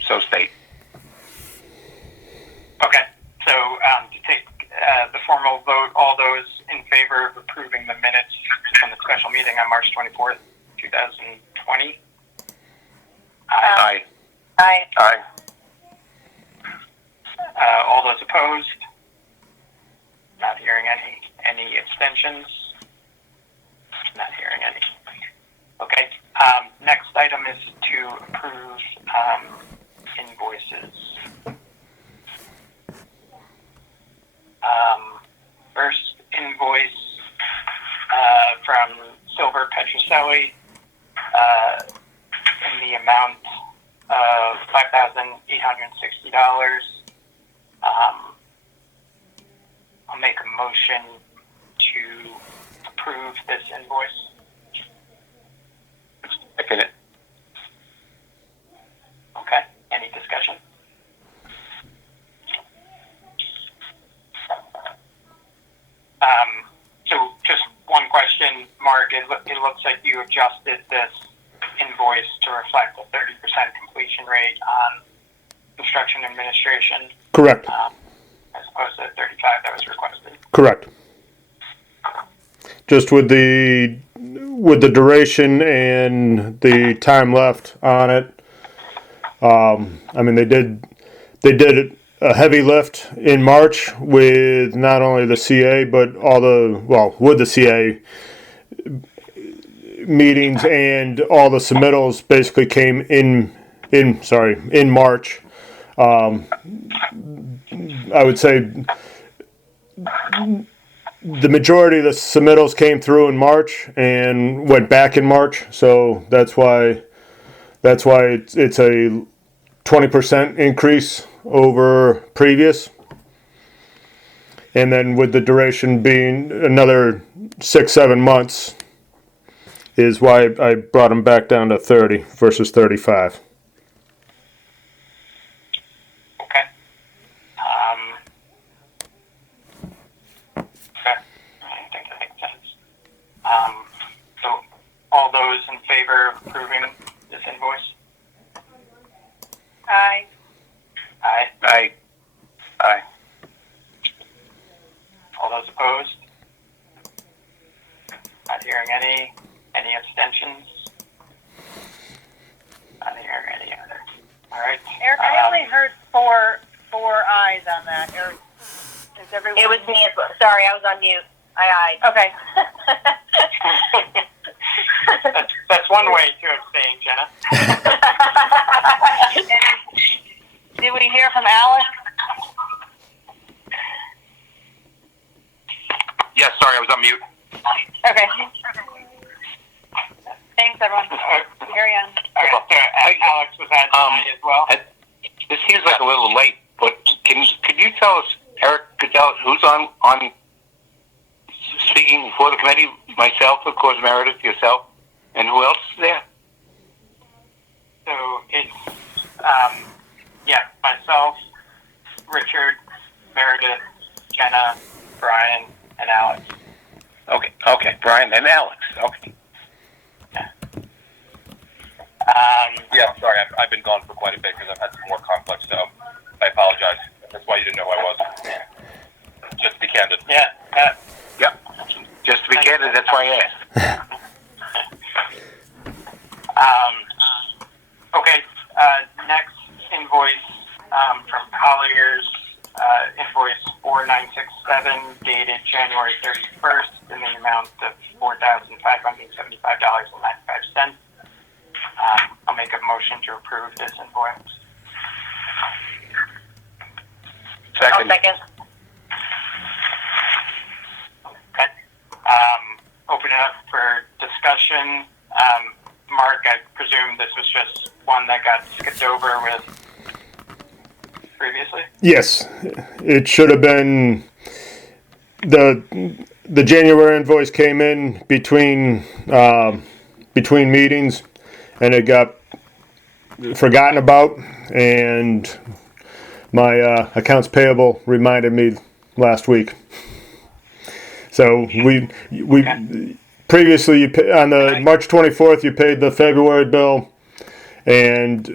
so state. Okay. So to take the formal vote, all those in favor of approving the minutes from the special meeting on March 24th, 2020? Aye. Aye. Aye. All those opposed? Not hearing any abstentions? Not hearing any. Okay. Next item is to approve invoices. First invoice from Silver Petrocelli in the amount of $5,860. I'll make a motion to approve this invoice. Second it. Okay. Any discussion? So just one question, Mark. It looks like you adjusted this invoice to reflect a 30% completion rate on construction administration. Correct. As opposed to the 35 that was requested. Correct. Just with the duration and the time left on it. I mean, they did a heavy lift in March with not only the CA but with the CA meetings, and all the submittals basically came in March. I would say the majority of the submittals came through in March and went back in March, so that's why it's a 20% increase over previous. And then with the duration being another 6-7 months is why I brought them back down to 30 versus 35. Okay. Okay. I think that makes sense. So all those in favor of approving this invoice? Aye. Aye. Aye. Aye. All those opposed? Not hearing any abstentions? Not hearing any other. All right. Eric, I only heard four ayes on that. Eric, is everyone? It was me as well. Sorry, I was on mute. Aye. Okay. That's one way to abstain, Jenna. Did we hear from Alex? Yes, sorry, I was on mute. Okay. Thanks, everyone. Carry on. All right, so Alex was at as well. This seems like a little late, but could you tell us, Eric, could tell us who's on speaking for the committee? Myself, of course, Meredith, yourself, and who else is there? So it's myself, Richard, Meredith, Jenna, Brian, and Alex. Okay, Brian and Alex. Okay. Yeah, I'm sorry. I've been gone for quite a bit because I've had some more conflicts, so I apologize. That's why you didn't know who I was. Just to be candid. Yeah. Yep. Just to be candid, that's why I asked. Okay, next invoice from Collier's, invoice 4967, dated January 31st, in the amount of $4,575.95. I'll make a motion to approve this invoice. Second. I'll second. Okay. Open it up for discussion. Mark, I presume this was just one that got skipped over with previously? Yes, it should have been the January invoice came in between meetings, and it got forgotten about, and my accounts payable reminded me last week. So we previously on the March 24th you paid the February bill, and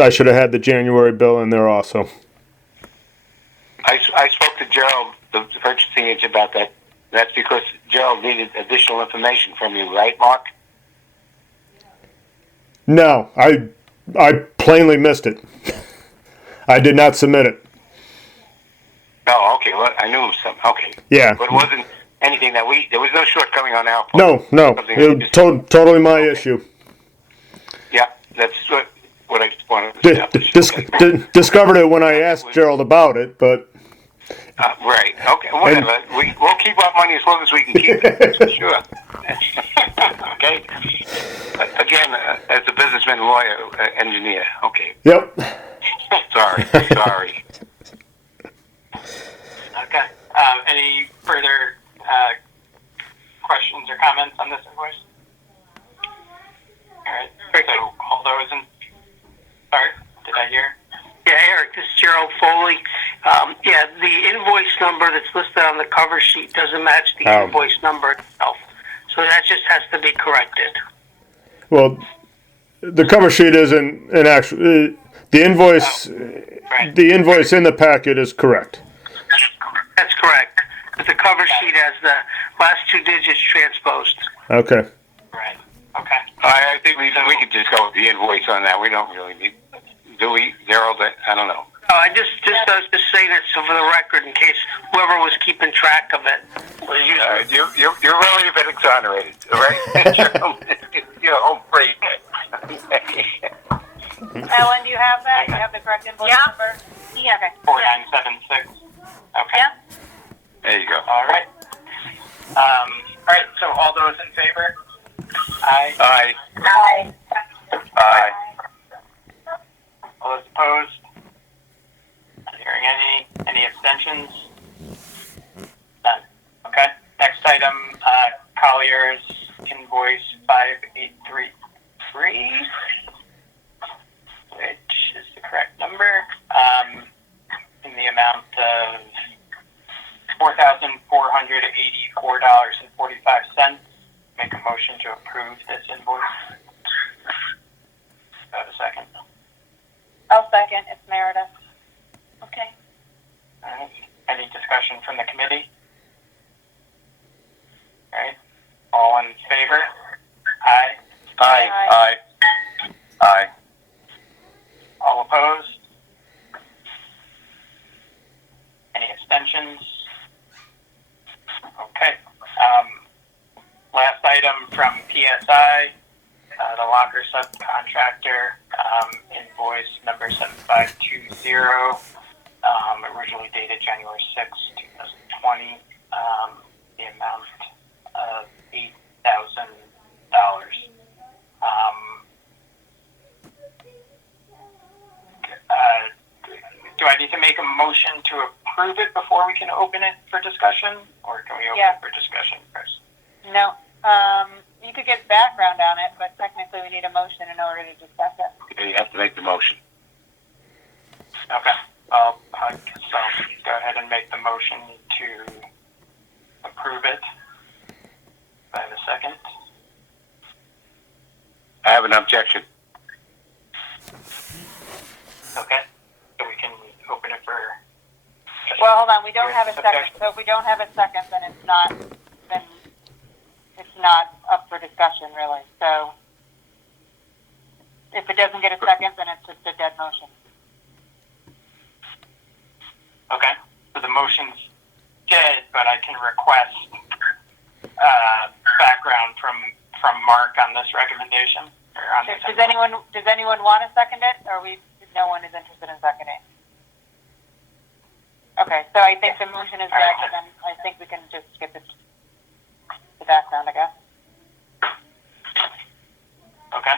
I should have had the January bill in there also. I spoke to Gerald, the purchasing agent, about that. That's because Gerald needed additional information from you, right, Mark? No, I plainly missed it. I did not submit it. Oh, okay. Well, I knew some. Okay. Yeah. But it wasn't anything that there was no shortcoming on our part. No. It was totally my issue. Yeah, that's what I just wanted to establish. Discovered it when I asked Gerald about it, but... Right. Okay. Whatever. We'll keep our money as long as we can keep it. That's for sure. Okay. Again, as a businessman, lawyer, engineer. Okay. Yep. Sorry. Okay. Any further questions or comments on this invoice? All right. So all those in... Sorry, did I hear? Yeah, Eric, this is Gerald Foley. The invoice number that's listed on the cover sheet doesn't match the invoice number itself. So that just has to be corrected. Well, the cover sheet isn't an actual... the invoice... Right. The invoice in the packet is correct. That's correct. But the cover sheet has the last two digits transposed. Okay. Right. Okay. I think we could just go with the invoice on that. We don't really need... Do we, Gerald? I don't know. I was just saying it so for the record, in case whoever was keeping track of it was using You're really a bit exonerated, all right? You're home free. Ellen, do you have that? You have the correct invoice number? Yeah. Okay. 4976. Okay. Yeah. There you go. All right. All right. So all those in favor? Aye. Aye. Aye. Aye. All those opposed? Not hearing any abstentions? None. Okay. Next item, Collier's invoice 5833, which is the correct number, in the amount of $4,484.45. Make a motion to approve this invoice. Do I have a second? I'll second. It's Meredith. Okay. All right. Any discussion from the committee? All right. All in favor? Aye. Aye. Aye. All opposed? Any abstentions? Okay. Last item from PSI, the locker subcontractor, invoice number 7520, originally dated January 6, 2020, the amount of $8,000. Do I need to make a motion to approve it before we can open it for discussion, or can we open it for discussion first? No. You could get background on it, but technically we need a motion in order to discuss it. Okay, you have to make the motion. Okay. I'll go ahead and make the motion to approve it. Do I have a second? I have an objection. Okay. So we can open it for... Well, hold on. We don't have a second. So if we don't have a second, then it's not. Then not up for discussion, really. So if it doesn't get a second, then it's just a dead motion. Okay. So the motion's dead, but I can request background from Mark on this recommendation. Or on this Does anyone want to second it, or no one is interested in seconding? Okay, so I think the motion is dead, and then I think we can just skip the background, I guess. Okay.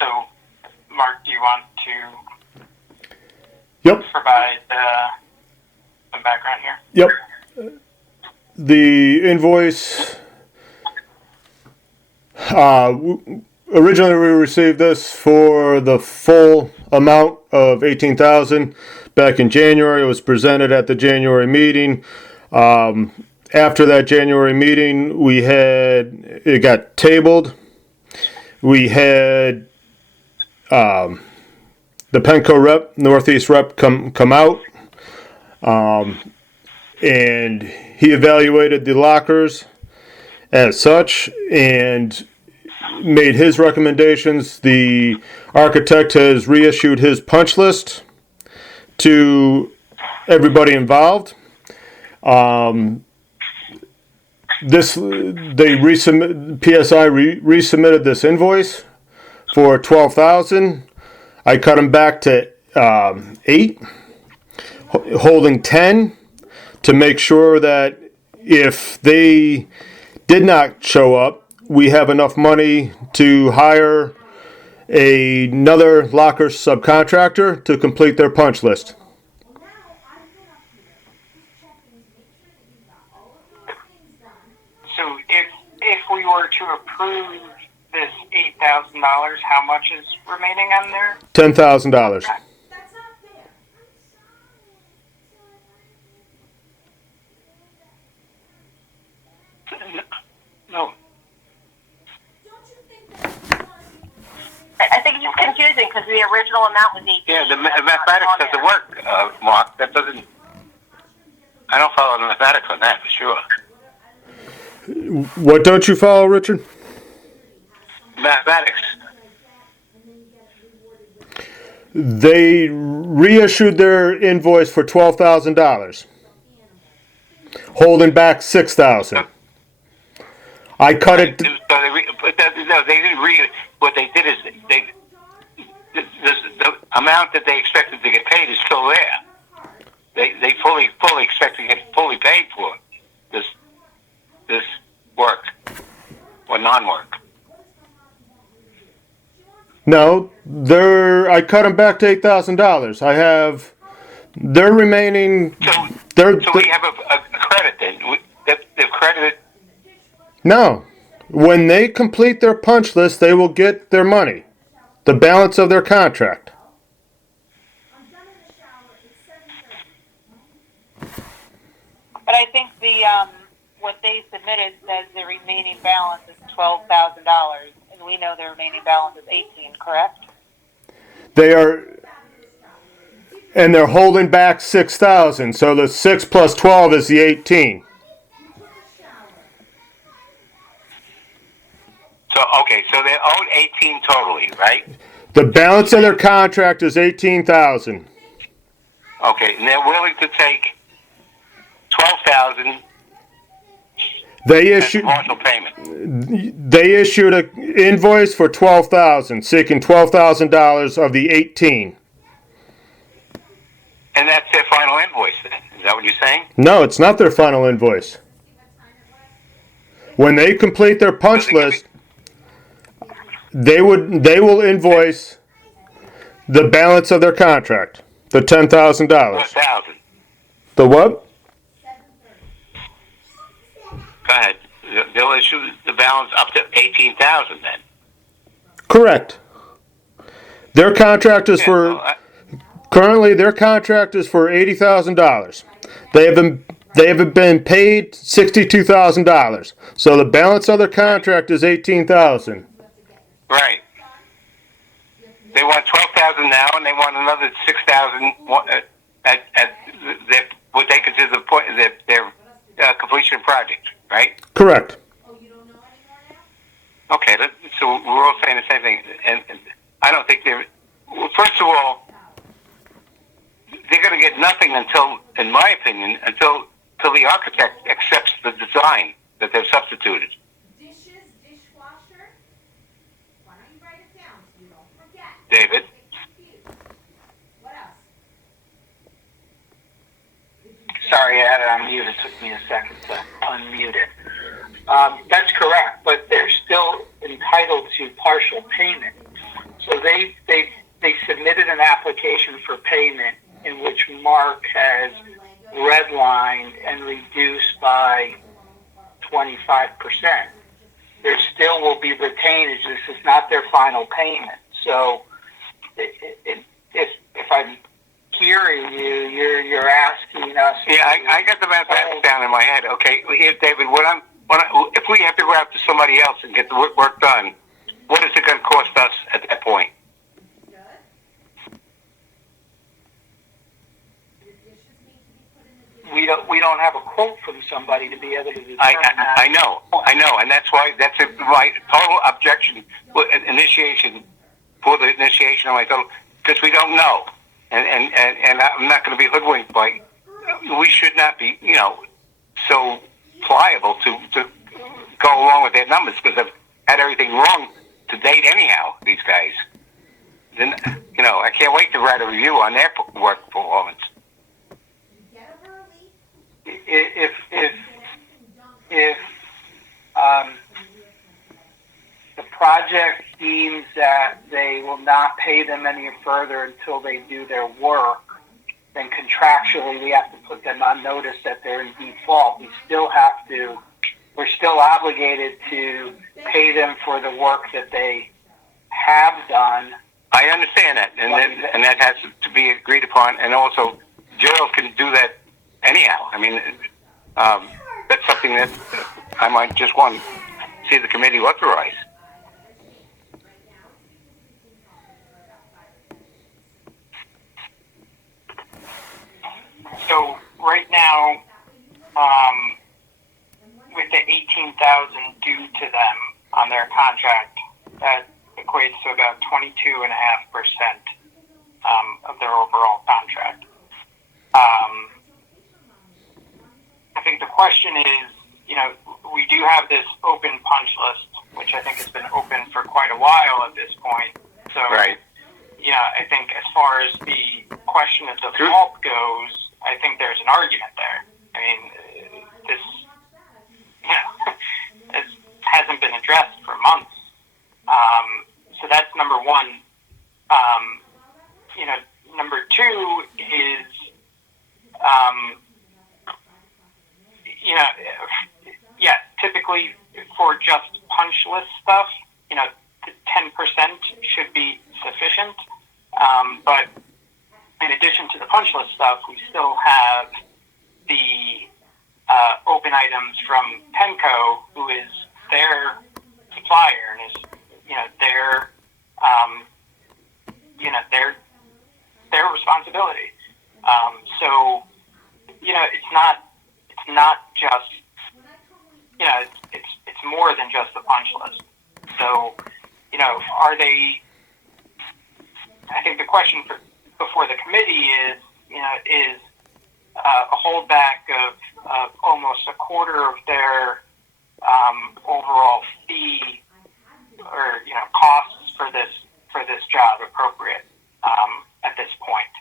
So, Mark, do you want to provide some background here? Yep. The invoice, originally we received this for the full amount of $18,000 back in January. It was presented at the January meeting. After that January meeting, it got tabled. We had the Penco rep, Northeast rep, come out. And he evaluated the lockers as such and made his recommendations. The architect has reissued his punch list to everybody involved. PSI resubmitted this invoice for $12,000. I cut him back to 8, holding 10. To make sure that if they did not show up, we have enough money to hire another locker subcontractor to complete their punch list. So if we were to approve this $8,000, how much is remaining on there? $10,000. No. I think it's confusing because the original amount was 18. Yeah, the mathematics doesn't work, Mark. That doesn't. I don't follow the mathematics on that for sure. What don't you follow, Richard? Mathematics. They reissued their invoice for $12,000, holding back $6,000. I cut it. No, they didn't read. What they did is the amount that they expected to get paid is still there. They fully expect to get fully paid for this work or non-work. No, I cut them back to $8,000. I have their remaining. So we have a credit then. They've credited. No. When they complete their punch list, they will get their money. The balance of their contract. But I think what they submitted says the remaining balance is $12,000, and we know the remaining balance is $18,000, correct? They're holding back $6,000. So the 6 plus 12 is the 18. So they owed 18 totally, right? The balance of their contract is $18,000. Okay, and they're willing to take $12,000 as partial payment. They issued an invoice for $12,000, seeking $12,000 of the 18. And that's their final invoice then. Is that what you're saying? No, it's not their final invoice. When they complete their punch list, they will invoice the balance of their contract, the $10,000. $4,000. The what? Go ahead. They'll issue the balance up to $18,000 then. Correct. Their contract is currently their contract is for $80,000. They have been paid $62,000. So the balance of their contract is $18,000. Right. They want $12,000 now, and they want another $6,000 at what they consider their completion project. Right. Correct. Okay, so we're all saying the same thing, and I don't think they're. Well, first of all, they're going to get nothing until, in my opinion, until the architect accepts the design that they've substituted. Dishes, dishwasher. Why don't you write it down so you don't forget? David. What else? Sorry, I had it on mute. It took me a second to unmute it. That's correct, but they're still entitled to partial payment. So they submitted an application for payment in which Mark has redlined and reduced by 25%. There still will be retainage. This is not their final payment. So if I'm hearing you, you're asking us. Yeah, I got the math down in my head. Okay, here, David. If we have to go out to somebody else and get the work done, what is it going to cost us at that point? We don't have a quote from somebody to be able to determine that. I know, and that's why my total objection initiation for the initiation of my total, because we don't know, and I'm not going to be hoodwinked by. We should not be, so pliable to go along with their numbers because they've had everything wrong to date anyhow. These guys, then I can't wait to write a review on their work performance. If the project deems that they will not pay them any further until they do their work, then contractually we have to put them on notice that they're in default. We're still obligated to pay them for the work that they have done. I understand that, and that has to be agreed upon, and also Gerald can do that anyhow. I mean, that's something that I might just want to see the committee authorize. So right now, with the $18,000 due to them on their contract, that equates to about 22.5% of their overall contract. I think the question is, we do have this open punch list, which I think has been open for quite a while at this point. So, right. I think as far as the question of default goes, I think there's an argument there. I mean, this hasn't been addressed for months. So that's number one. Number two is, typically for just punch list stuff, 10% should be sufficient. But in addition to the punch list stuff, we still have the open items from Penco, who is their supplier and is, their responsibility. So, it's not just, it's more than just the punch list. So, are they? I think the question before the committee is a holdback of almost a quarter of their overall fee or costs for this job appropriate at this point.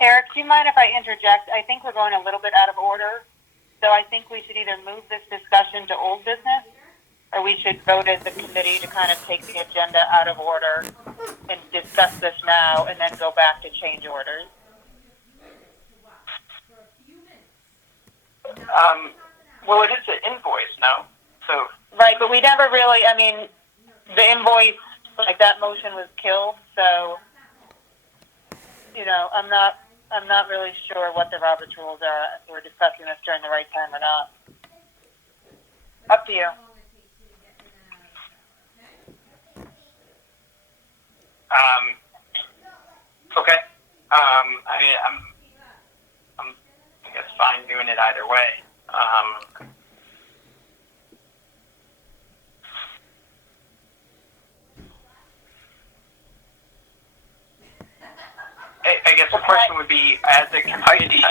Eric, do you mind if I interject? I think we're going a little bit out of order. So I think we should either move this discussion to old business, or we should vote as a committee to kind of take the agenda out of order and discuss this now and then go back to change orders. Well, it is an invoice, no? So right, but we never really, the invoice, like that motion was killed, so, I'm not really sure what the Robert's rules are, if we're discussing this during the right time or not. Up to you. Okay. I'm I guess fine doing it either way. the question would be, as a committee.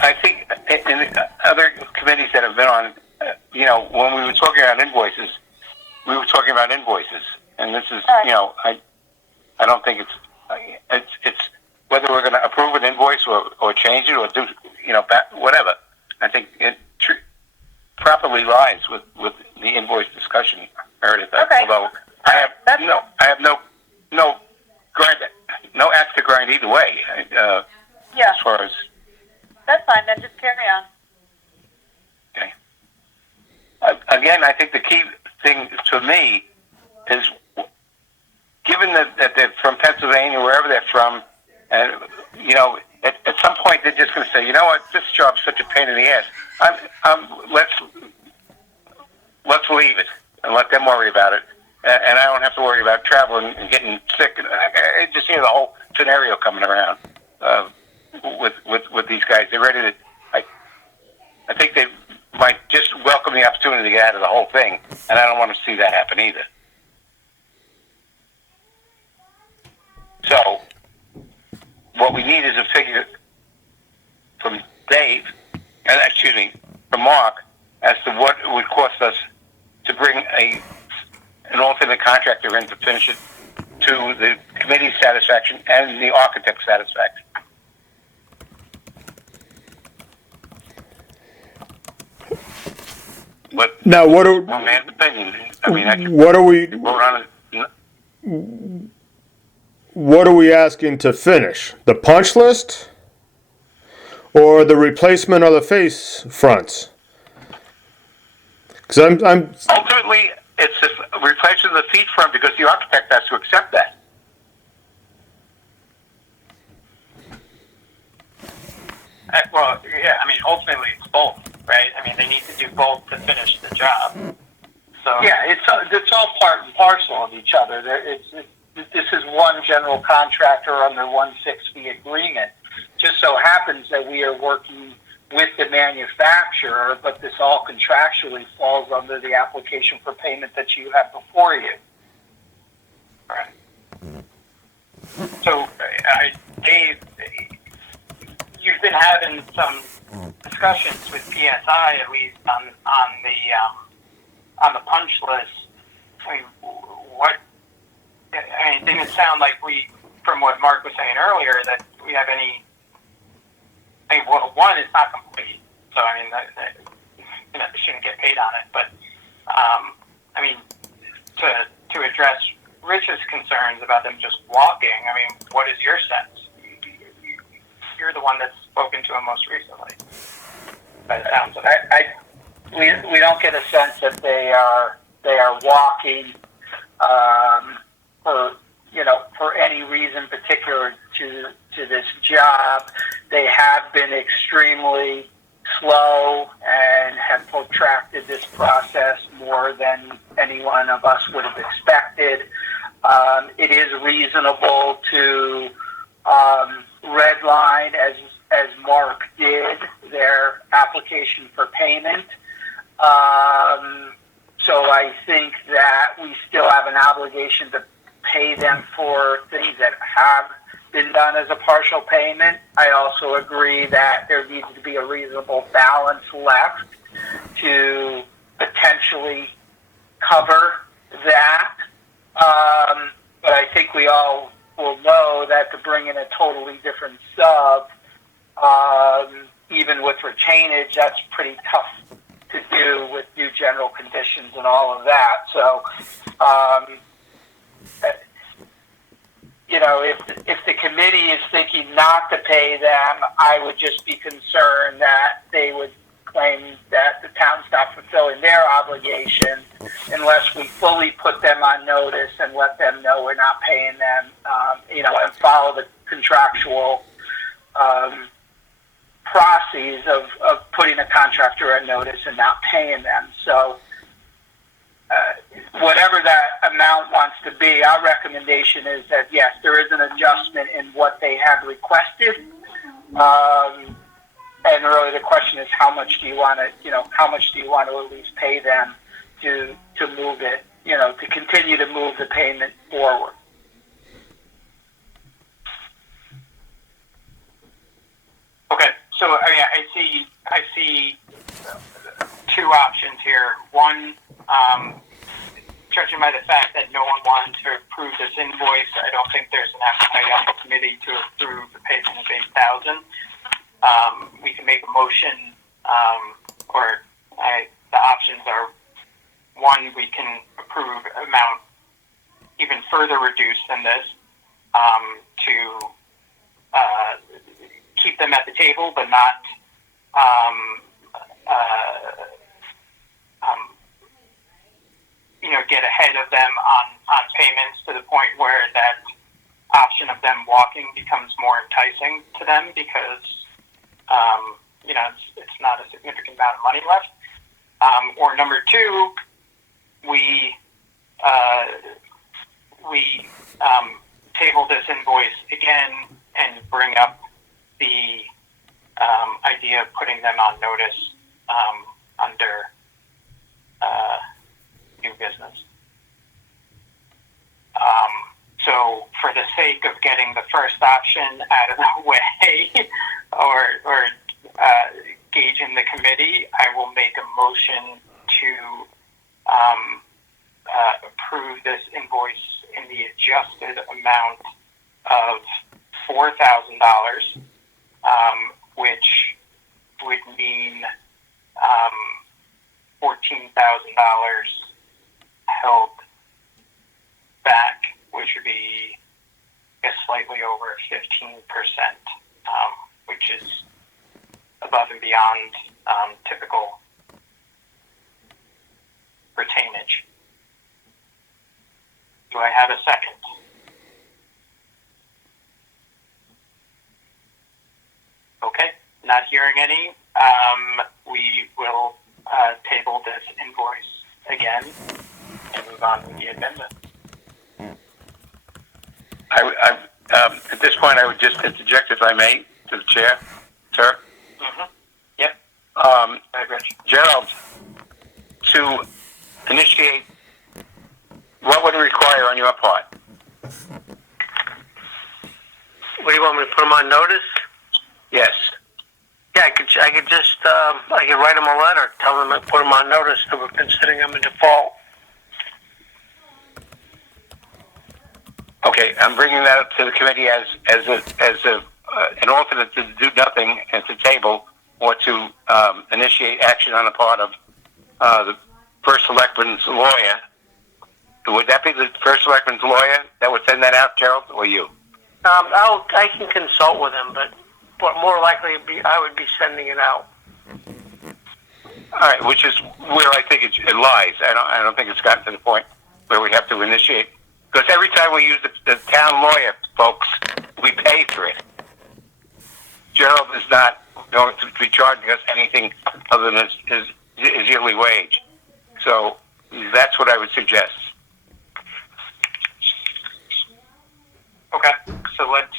I think in the other committees that have been on, when we were talking about invoices, and this is, I don't think it's whether we're going to approve an invoice or change it or do, whatever. I think it properly lies with the invoice discussion, Meredith. Okay. Although I have no axe to grind either way. As far as. That's fine. Then just carry on. Okay. Again, I think the key thing to me is, given that they're from Pennsylvania, wherever they're from, and at some point they're just going to say, you know what, this job's such a pain in the ass. Let's leave it and let them worry about it, and I don't have to worry about traveling and getting sick. And I just hear the whole scenario coming around with these guys. They're ready to. I think they might just welcome the opportunity to get out of the whole thing, and I don't want to see that happen either. So, what we need is a figure from from Mark, as to what it would cost us to bring an alternate contractor in to finish it to the committee's satisfaction and the architect's satisfaction. But Now, what one man's opinion. I mean, what are we? vote on it. What are we asking to finish? The punch list, or the replacement of the face fronts? Because I'm Ultimately, it's a replacement of the feet front because the architect has to accept that. Well, yeah, I mean, ultimately it's both, right? I mean, they need to do both to finish the job. So Yeah, it's all part and parcel of each other. This is one general contractor under one fixed-fee agreement. Just so happens that we are working with the manufacturer, but this all contractually falls under the application for payment that you have before you. right. So, Dave, you've been having some discussions with PSI, at least on the punch list. I mean, it didn't sound like from what Mark was saying earlier, that we have any. One, it's not complete, so I mean, they shouldn't get paid on it. But to address Rich's concerns about them just walking, I mean, what is your sense? You're the one that's spoken to him most recently. By the sounds of it. We don't get a sense that they are walking for any reason particular to this job. They have been extremely slow and have protracted this process more than any one of us would have expected. It is reasonable to redline, as Mark did, their application for payment. So I think that we still have an obligation to pay them for things that have been done as a partial payment. I also agree that there needs to be a reasonable balance left to potentially cover that. But I think we all will know that to bring in a totally different sub, even with retainage, that's pretty tough to do with new general conditions and all of that. So, if the committee is thinking not to pay them, I would just be concerned that they would claim that the town's not fulfilling their obligation unless we fully put them on notice and let them know we're not paying them, and follow the contractual processes of putting a contractor on notice and not paying them. So whatever that amount wants to be, our recommendation is that, yes, there is an adjustment in what they have requested. And really the question is, how much do you want to at least pay them to move it, to continue to move the payment forward? So I see two options here. One, judging by the fact that no one wanted to approve this invoice, I don't think there's an appetite on the committee to approve the payment of $8,000. We can make a motion, the options are: one, we can approve amount even further reduced than this, to keep them at the table, but not get ahead of them on payments to the point where that option of them walking becomes more enticing to them because it's not a significant amount of money left. Or number two, we table this invoice again and bring up the idea of putting them on notice under new business. So for the sake of getting the first option out of the way or gauging the committee, I will make a motion to approve this invoice in the adjusted amount of $4,000, which would mean $14,000 held back, which would be, I guess, slightly over 15%, which is above and beyond typical retainage. Do I have a second? Okay, not hearing any. We will table this invoice again and move on with the amendment. At this point, I would just interject, if I may, to the chair, sir. Mm-hmm. Yep. Gerald, to initiate, what would it require on your part? What do you want me to put them on notice? Yes. Yeah, I could just, I could write them a letter, tell them to put them on notice that we're considering them in default. Okay, I'm bringing that up to the committee as an alternate to do nothing and to table or to initiate action on the part of the first selectman's lawyer. Would that be the first selectman's lawyer that would send that out, Gerald, or you? I can consult with him, but more likely I would be sending it out. All right, which is where I think it lies. I don't think it's gotten to the point where we have to initiate. Because every time we use the town lawyer, folks, we pay for it. Gerald is not going to be charging us anything other than his yearly wage. So that's what I would suggest. Okay, so let's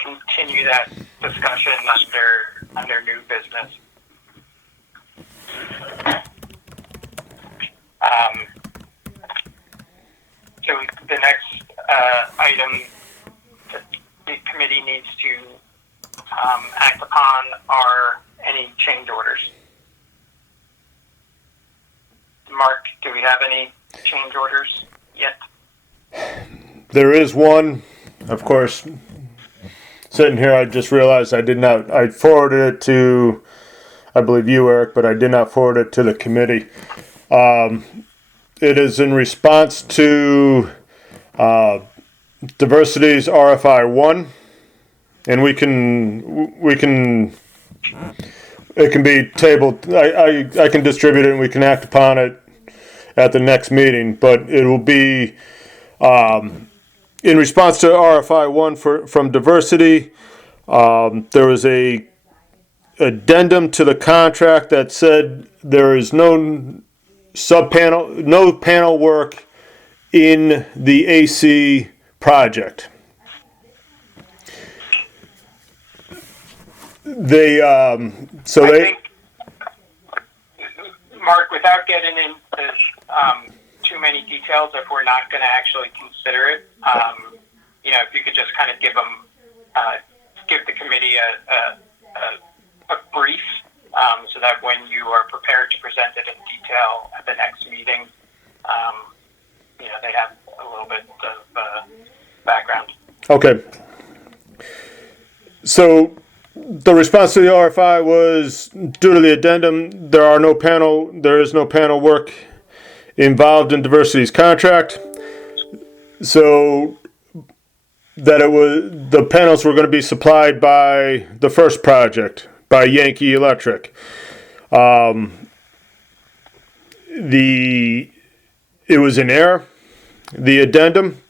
continue that discussion under new business. So the next item that the committee needs to act upon are any change orders. Mark, do we have any change orders yet? There is one, of course. Sitting here, I just realized I forwarded it to, I believe you, Eric, but I did not forward it to the committee. It is in response to Diversity's RFI 1, and it can be tabled. I can distribute it and we can act upon it at the next meeting, but it will be in response to RFI 1 from Diversity. There was a addendum to the contract that said there is no panel work in the AC project. Mark, without getting into too many details, if we're not going to actually consider it, if you could just kind of give the committee a brief, so that when you are prepared to present it in detail at the next meeting, they have a little bit of background. Okay. So the response to the RFI was, due to the addendum, there is no panel work involved in diversity's contract. So that the panels were going to be supplied by the first project, by Yankee Electric. It was in error, the addendum.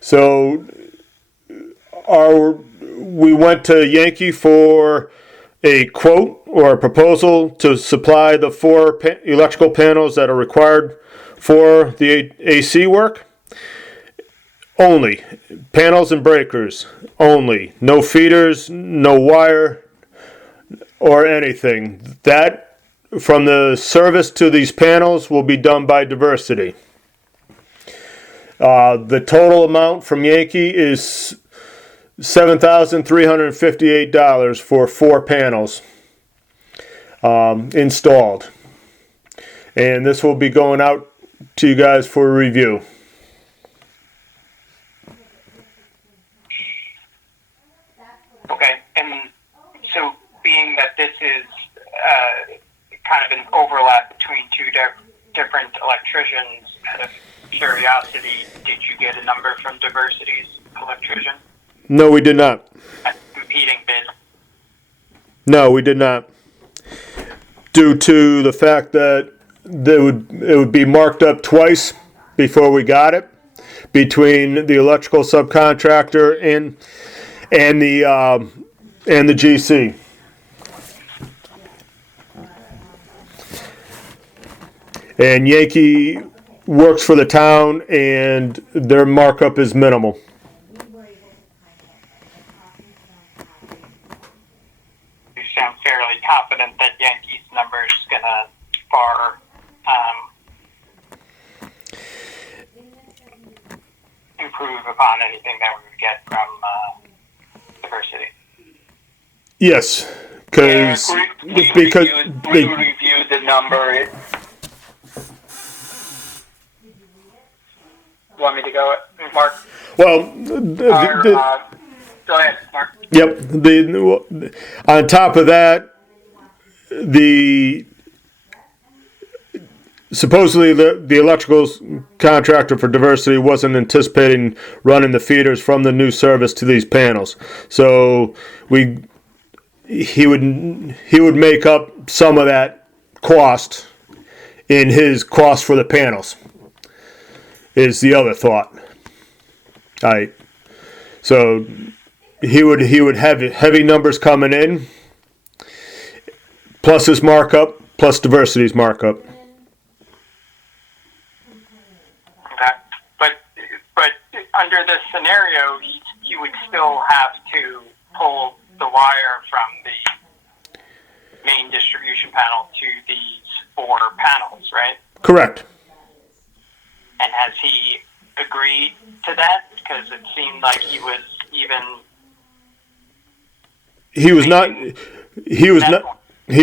So we went to Yankee for a quote or a proposal to supply the 4 electrical panels that are required for the AC work. Only. Panels and breakers. Only. No feeders, no wire, or anything. That, from the service to these panels, will be done by Diversity. The total amount from Yankee is $7,358 for 4 panels installed. And this will be going out to you guys for review. Okay, and so being that this is kind of an overlap between two different electricians, out of curiosity, did you get a number from Diversity's electrician? No, we did not. A competing bid? No, we did not. Due to the fact that it would be marked up twice before we got it, between the electrical subcontractor and the GC. And Yankee works for the town, and their markup is minimal. You sound fairly confident that Yankee's number is going to far improve upon anything that we would get from Diversity. Yes, because we reviewed the number. You want me to go, Mark? Well, go ahead, Mark. Yep. On top of that, supposedly the electrical contractor for Diversity wasn't anticipating running the feeders from the new service to these panels. So he would make up some of that cost in his cost for the panels, is the other thought. All right. So he would have heavy numbers coming in, plus his markup, plus Diversity's markup. Okay. But under this scenario, he would still have to pull the wire from the main distribution panel to these 4 panels, right? Correct. And has he agreed to that? Because it seemed like he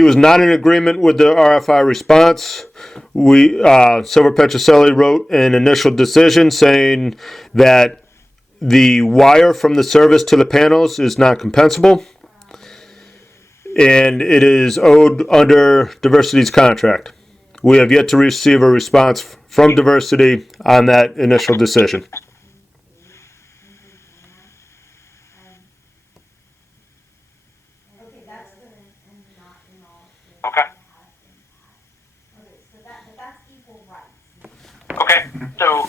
was not in agreement with the RFI response. Silver Petrocelli wrote an initial decision saying that the wire from the service to the panels is not compensable, and it is owed under Diversity's contract. We have yet to receive a response from Diversity on that initial decision. okay. Okay. So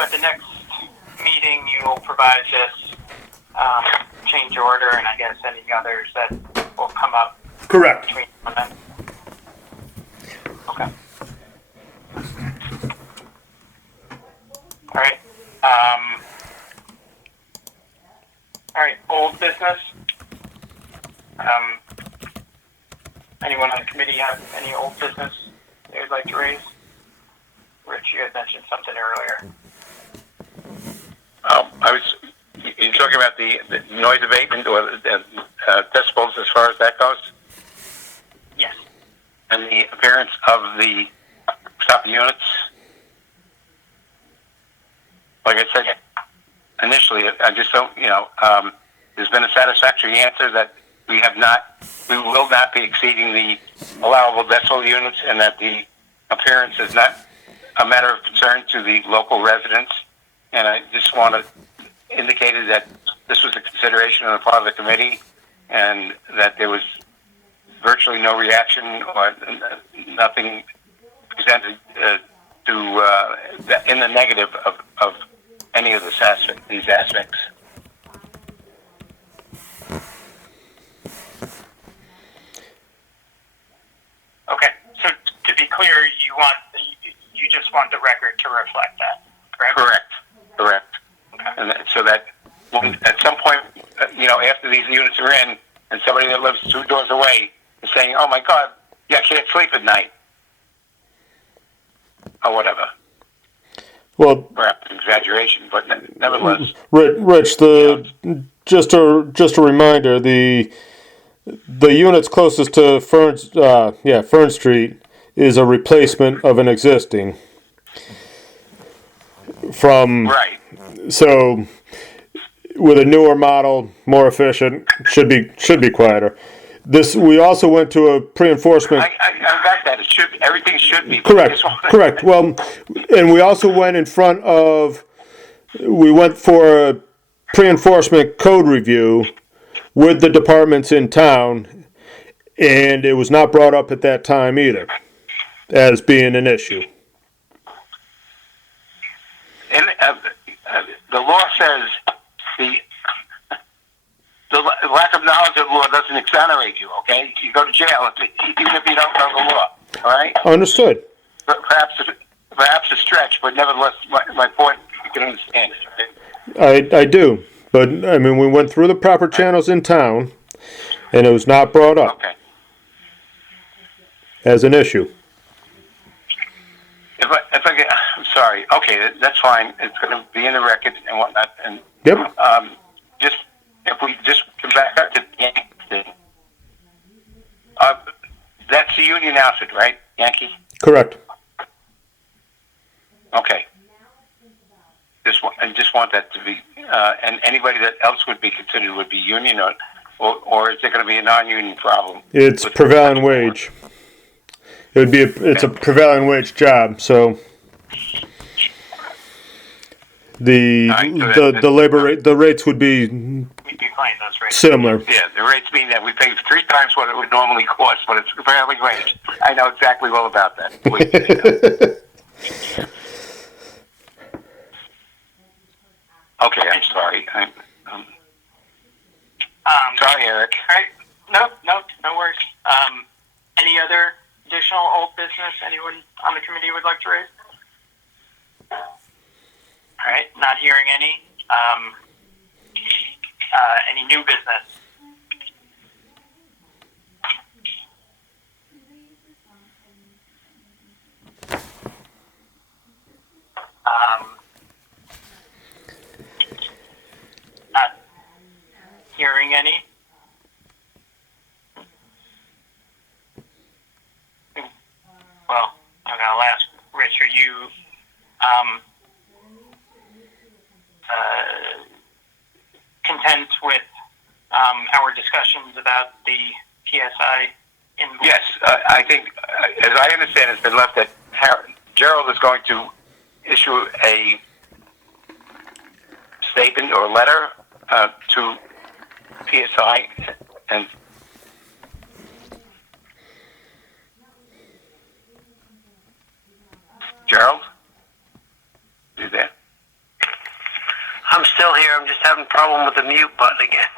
at the next meeting, you will provide this change order, and I guess any others that will come up. Correct. Between them. Okay. All right. All right. Old business. Anyone on the committee have any old business they would like to raise? Rich, you had mentioned something earlier. You're talking about the noise abatement or the decibels as far as that goes? and the appearance of the stop units. Like I said initially, I just don't, there's been a satisfactory answer that we will not be exceeding the allowable decibel units, and that the appearance is not a matter of concern to the local residents. And I just want to indicate that this was a consideration on the part of the committee, and that there was virtually no reaction or nothing presented in the negative of any of these aspects. Okay, so to be clear, you just want the record to reflect that, correct? Correct. Okay. And so that at some point, after these units are in, and somebody that lives 2 doors away is saying, "Oh my God, yeah, I can't sleep at night," or whatever. Well, Perhaps an exaggeration, but nevertheless. Rich, just a reminder, the units closest to Fern Street is a replacement of an existing. Right. So, with a newer model, more efficient, should be quieter. We also went to a pre-enforcement. I got that. Everything should be. Correct. Well, and we also went we went for a pre-enforcement code review with the departments in town, and it was not brought up at that time either as being an issue. And the law says the lack of knowledge of the law doesn't exonerate you, okay? You go to jail even if you don't know the law, all right? Understood. Perhaps a stretch, but nevertheless, my point, you can understand it, right? I do, but I mean, we went through the proper channels in town, and it was not brought up as an issue. If I get, I'm sorry. Okay, that's fine. It's going to be in the record and whatnot. And Yep. If we just come back up to the Yankee thing, that's the union outfit, right, Yankee? Correct. Okay. I just want that to be, and anybody that else would be considered would be union, or is there going to be a non-union problem? It's prevailing wage. It would be it's a prevailing wage job, so the rates would be similar. Yeah, the rates mean that we pay 3 times what it would normally cost, but it's prevailing wage. I know exactly all about that. Okay, I'm sorry. Sorry, Eric. All right. No worries. Any other additional old business anyone on the committee would like to raise? All right, not hearing any. Any new business? Not hearing any. Well, I'll ask Rich, are you content with our discussions about the PSI invoice? Yes, I think, as I understand, it's been left that Gerald is going to issue a statement or letter to PSI and Gerald, you there? I'm still here. I'm just having a problem with the mute button again.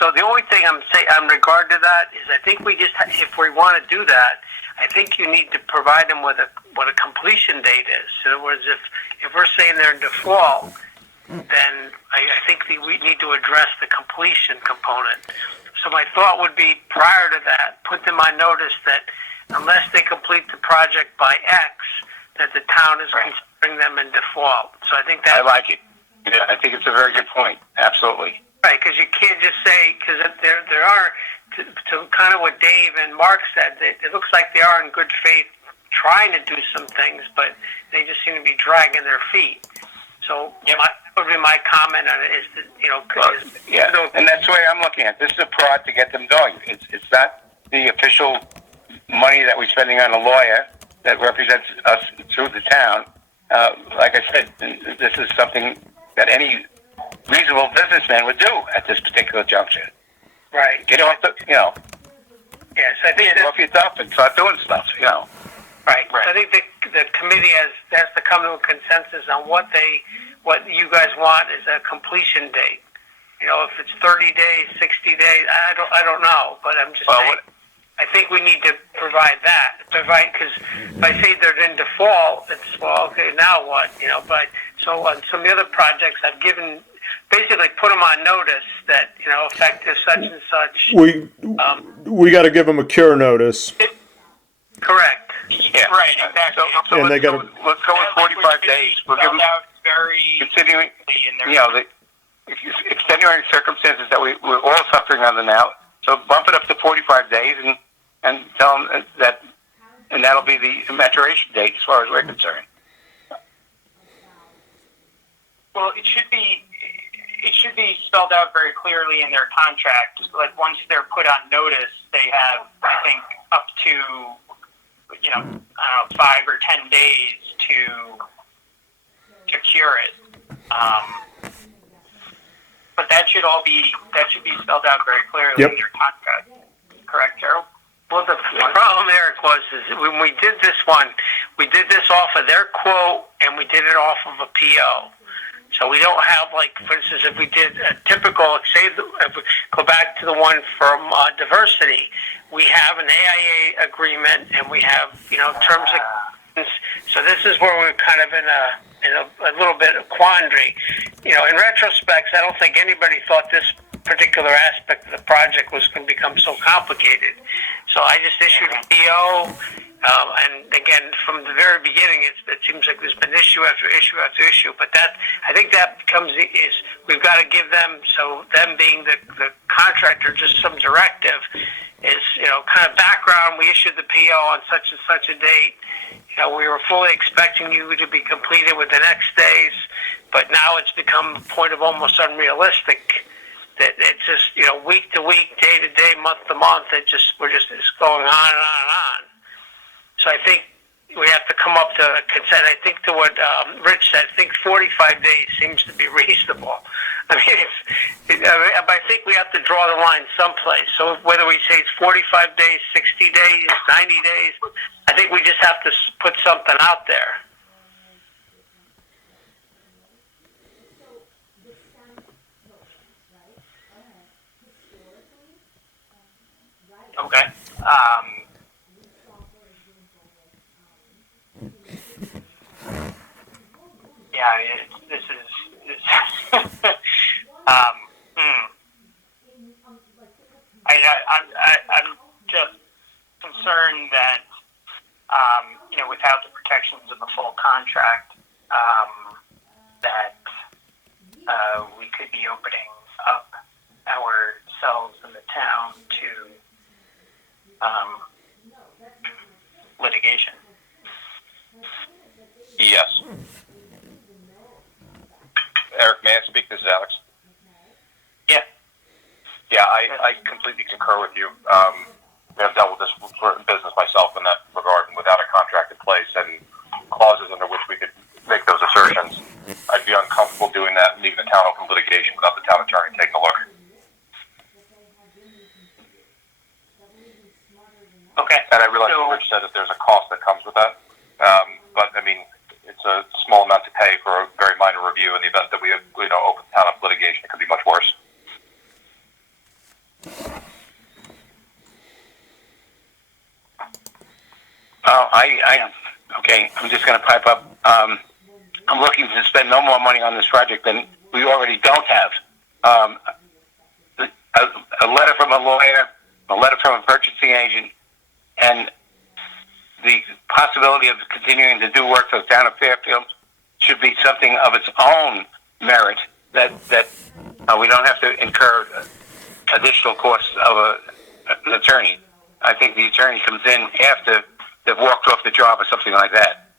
So the only thing I'm saying in regard to that is I think if we want to do that, I think you need to provide them with what a completion date is. In other words, if we're saying they're in default, then I think we need to address the completion component. So my thought would be, prior to that, put them on notice that unless they complete the project by X, that the town is considering them in default. So I think that... I like it. Yeah, I think it's a very good point. Absolutely. Right, because you can't just say, because there are to kind of what Dave and Mark said, it looks like they are in good faith trying to do some things, but they just seem to be dragging their feet. So that would be my comment on it is that, and that's the way I'm looking at it. This is a prod to get them going. It's not the official money that we're spending on a lawyer that represents us through the town. Like I said, this is something that any reasonable businessman would do at this particular juncture. Right. Get off the, Yes, I think get off your duff and start doing stuff, Right. So I think the committee has to come to a consensus on what you guys want is a completion date. If it's 30 days, 60 days, I don't know, but I'm just saying. I think we need to provide that. Because if I say they're in default, it's, okay, now what? But so on some of the other projects, I've basically put them on notice that, effective such and such. We got to give them a cure notice. Correct. Yeah. Right, exactly. So And let's go with 45 days. We'll give them, considering, the extenuating circumstances that we're all suffering under now. So bump it up to 45 days and tell them that, and that'll be the maturation date as far as we're concerned. Well, it should be spelled out very clearly in their contract. Like once they're put on notice, they have, I think, up to 5 or 10 days to cure it. But that should be spelled out very clearly in your contract. Correct, Gerald? Well, the problem, Eric, was when we did this one, we did this off of their quote and we did it off of a PO. So we don't have, for instance, if we did a typical, if we go back to the one from diversity, we have an AIA agreement and we have, terms of. So this is where we're kind of in a little bit of quandary. In retrospect, I don't think anybody thought this particular aspect of the project was going to become so complicated. So I just issued a PO. And again, from the very beginning, it seems like there's been issue after issue after issue. But I think that becomes we've got to give them, so them being the contractor, just some directive is, kind of background. We issued the PO on such and such a date. We were fully expecting you to be completed within X days, but now it's become a point of almost unrealistic. That it's just, week to week, day to day, month to month. It's going on and on and on. So I think we have to come up to a consent. I think to what Rich said, I think 45 days seems to be reasonable. I mean, I think we have to draw the line someplace. So whether we say it's 45 days, 60 days, 90 days, I think we just have to put something out there. Okay. This is I'm just concerned that without the protections of a full contract, that we could be opening up ourselves in the town to litigation. Yes. Eric, may I speak? This is Alex. Yeah. Yeah, I completely concur with you. I've dealt with this business myself in that regard, and without a contract in place and clauses under which we could make those assertions, I'd be uncomfortable doing that and leaving the town open litigation without the town attorney taking a look. Okay. And I realize Rich said that there's a cost that comes with that, but I mean, it's a small amount to pay for a very minor review. In the event that we open the town up litigation, it could be much worse. Okay, I'm just going to pipe up. I'm looking to spend no more money on this project than we already don't have. A letter from a lawyer, a letter from a purchasing agent, and the possibility of continuing to do work for the town of Fairfield should be something of its own merit that we don't have to incur additional costs of an attorney. I think the attorney comes in after they've walked off the job or something like that.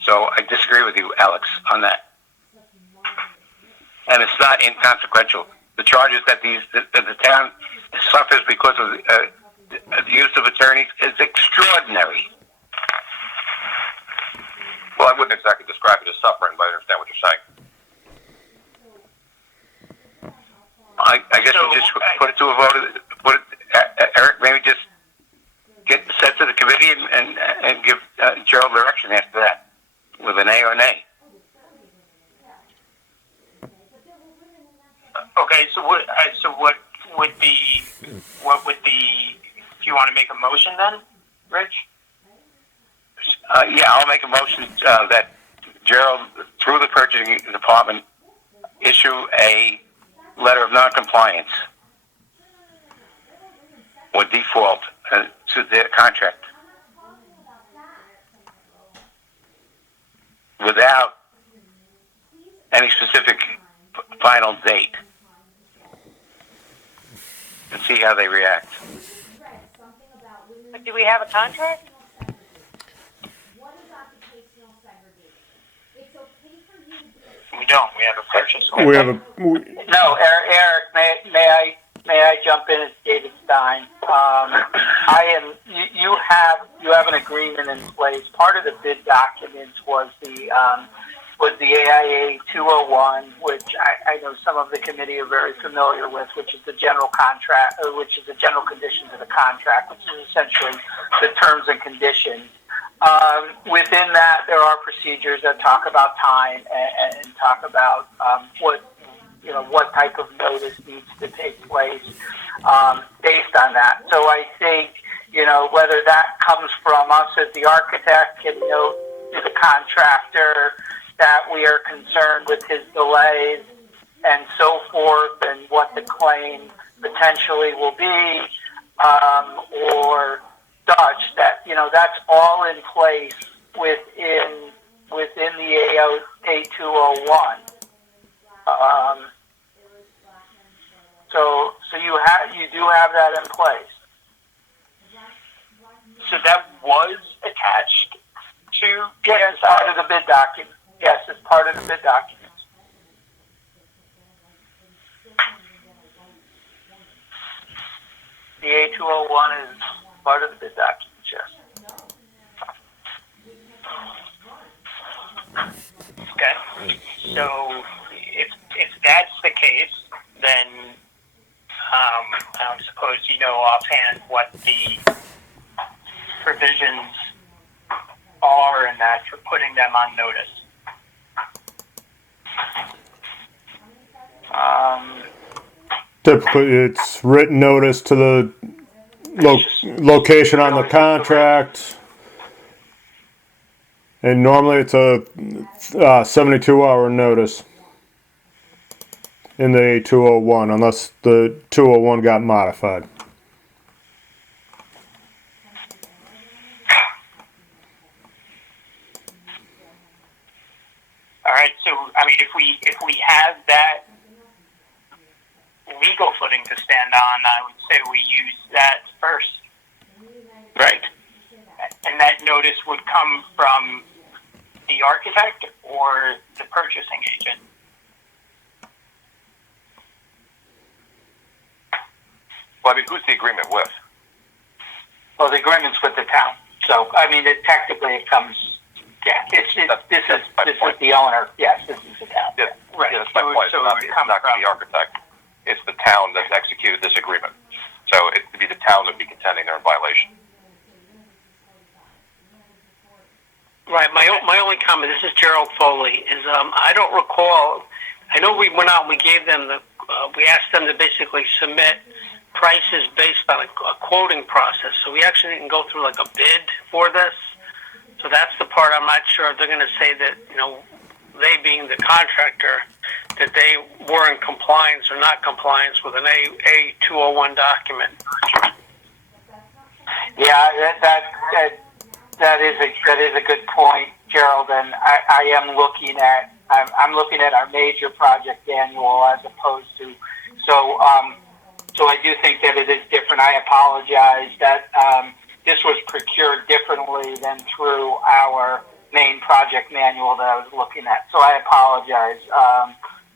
So I disagree with you, Alex, on that. And it's not inconsequential. The charges that the town suffers because of the use of attorneys is extraordinary. Well, I wouldn't exactly describe it as suffering, but I understand what you're saying. I guess we just put it to a vote. Eric, maybe just get sent to the committee and give Gerald direction after that with an A or an A. Okay, so what would the? Do you want to make a motion then, Rich? Yeah, I'll make a motion that Gerald, through the purchasing department, issue a letter of non-compliance or default to their contract without any specific final date, and see how they react. Do we have a contract? We don't. We have a purchase order. We have a. No, Eric, may I jump in as David Stein? You have an agreement in place. Part of the bid documents was the AIA 201, which I know some of the committee are very familiar with, which is the general contract, or which is the general conditions of the contract, which is essentially the terms and conditions. Within that, there are procedures that talk about time and talk about what type of notice needs to take place based on that. So I think whether that comes from us as the architect can note to the contractor that we are concerned with his delays and so forth, and what the claim potentially will be, or such that that's all in place within the A201. So you do have that in place. So that was attached to. Yes, as part of the bid document. Yes, as part of the bid documents. The A201 is part of the bid documents, yes. Okay. So if that's the case, then I suppose you know offhand what the provisions are in that for putting them on notice. Typically, it's written notice to the location on the contract, and normally it's a 72-hour notice in the A201, unless the 201 got modified. All right. So I mean, if we have that legal footing to stand on, I would say we use that first. Right. And that notice would come from the architect or the purchasing agent. Well, I mean, who's the agreement with? Well, the agreement's with the town. So, I mean, technically it comes, this is the owner. Yes, this is the town. Yeah, Right. Yeah, that's my point. So It's not the architect. It's the town that's executed this agreement. So it would be the town that would be contending they're in violation. Right. My only comment, this is Gerald Foley, is I don't recall, I know we went out and we gave them we asked them to basically submit prices based on a quoting process. So we actually didn't go through like a bid for this. So that's the part I'm not sure if they're going to say that, they being the contractor, that they were in compliance or not compliance with an A201 document. Yeah, that is a good point, Gerald. And I'm looking at our major project annual as opposed to So I do think that it is different. I apologize that this was procured differently than through our main project manual that I was looking at. So I apologize.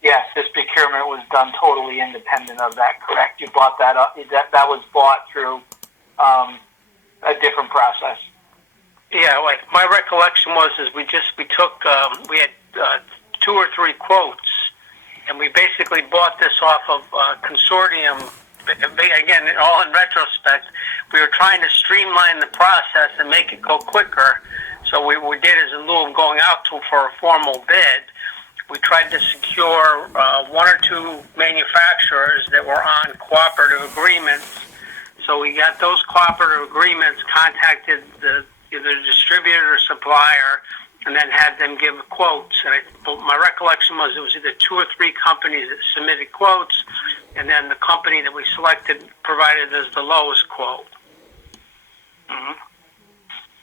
Yes, this procurement was done totally independent of that, correct? You bought that up. That was bought through a different process. Yeah, like my recollection was we had 2 or 3 quotes, and we basically bought this off of consortium. Again, all in retrospect, we were trying to streamline the process and make it go quicker. So we did, as in lieu of going out for a formal bid, we tried to secure 1 or 2 manufacturers that were on cooperative agreements. So we got those cooperative agreements, contacted either the distributor or supplier, and then had them give quotes. And my recollection was it was either 2 or 3 companies that submitted quotes, and then the company that we selected provided us the lowest quote. Mm-hmm.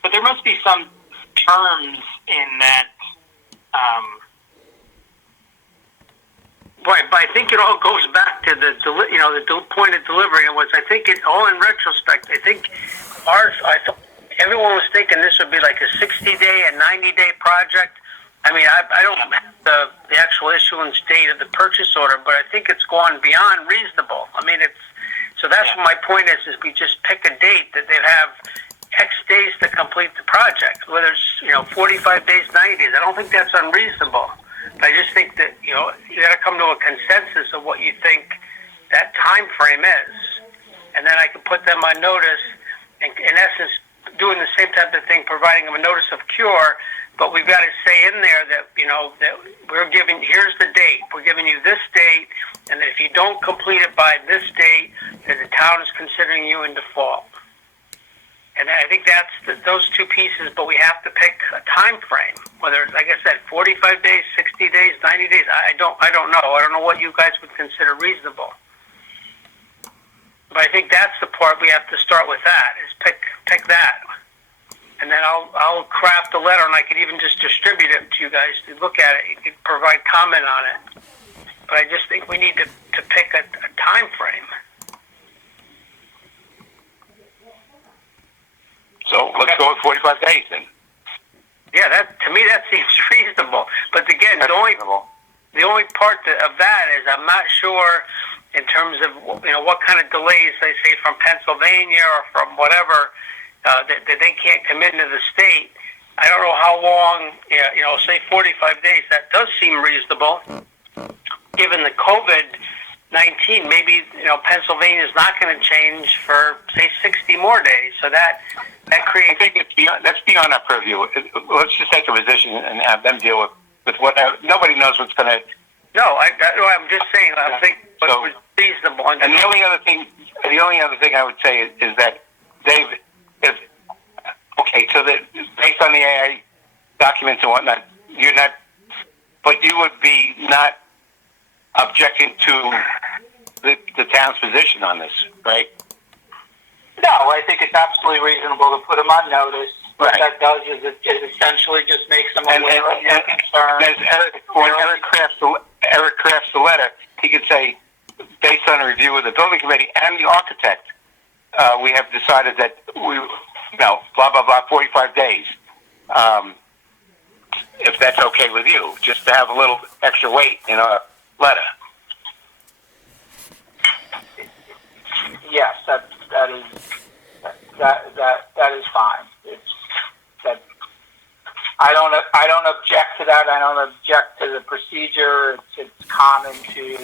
But there must be some terms in that. Right, but I think it all goes back to the point of delivery. And I think it all in retrospect. I think everyone was thinking this would be like a 60-day, a 90-day project. I mean, I don't have the actual issuance date of the purchase order, but I think it's gone beyond reasonable. I mean, so that's what my point is we just pick a date that they'd have X days to complete the project, whether it's 45 days, 90 days. I don't think that's unreasonable. But I just think that you got to come to a consensus of what you think that time frame is, and then I can put them on notice. And in essence, doing the same type of thing, providing them a notice of cure. But we've got to say in there that that here's the date. We're giving you this date, and that if you don't complete it by this date, that the town is considering you in default. And I think that's those 2 pieces, but we have to pick a time frame. Whether, like I said, 45 days, 60 days, 90 days, I don't know. I don't know what you guys would consider reasonable. But I think that's the part we have to start with. That is pick that, and then I'll craft a letter, and I could even just distribute it to you guys to look at it. You could provide comment on it. But I just think we need to pick a time frame. So let's go with 45 days then. Yeah, to me that seems reasonable. But again, the only part of that is I'm not sure in terms of what kind of delays they say from Pennsylvania or from whatever that they can't come into the state. I don't know how long. Say 45 days. That does seem reasonable, given the COVID-19. Maybe Pennsylvania is not going to change for say 60 more days. So that creates. I think that's beyond our purview. Let's just take a position and have them deal with what nobody knows what's going to. No, I'm just saying. I think what's reasonable. And the only other thing I would say is that Dave, so that based on the AI documents and whatnot, but you would be not objecting to the town's position on this, right? No, I think it's absolutely reasonable to put them on notice. What that does is it essentially just makes them aware of your concern. When Eric crafts the letter, he could say, based on a review of the building committee and the architect, we have decided that blah, blah, blah, 45 days. If that's okay with you, just to have a little extra weight in a letter. Yes, that is fine. I don't object to that. I don't object to the procedure. It's common to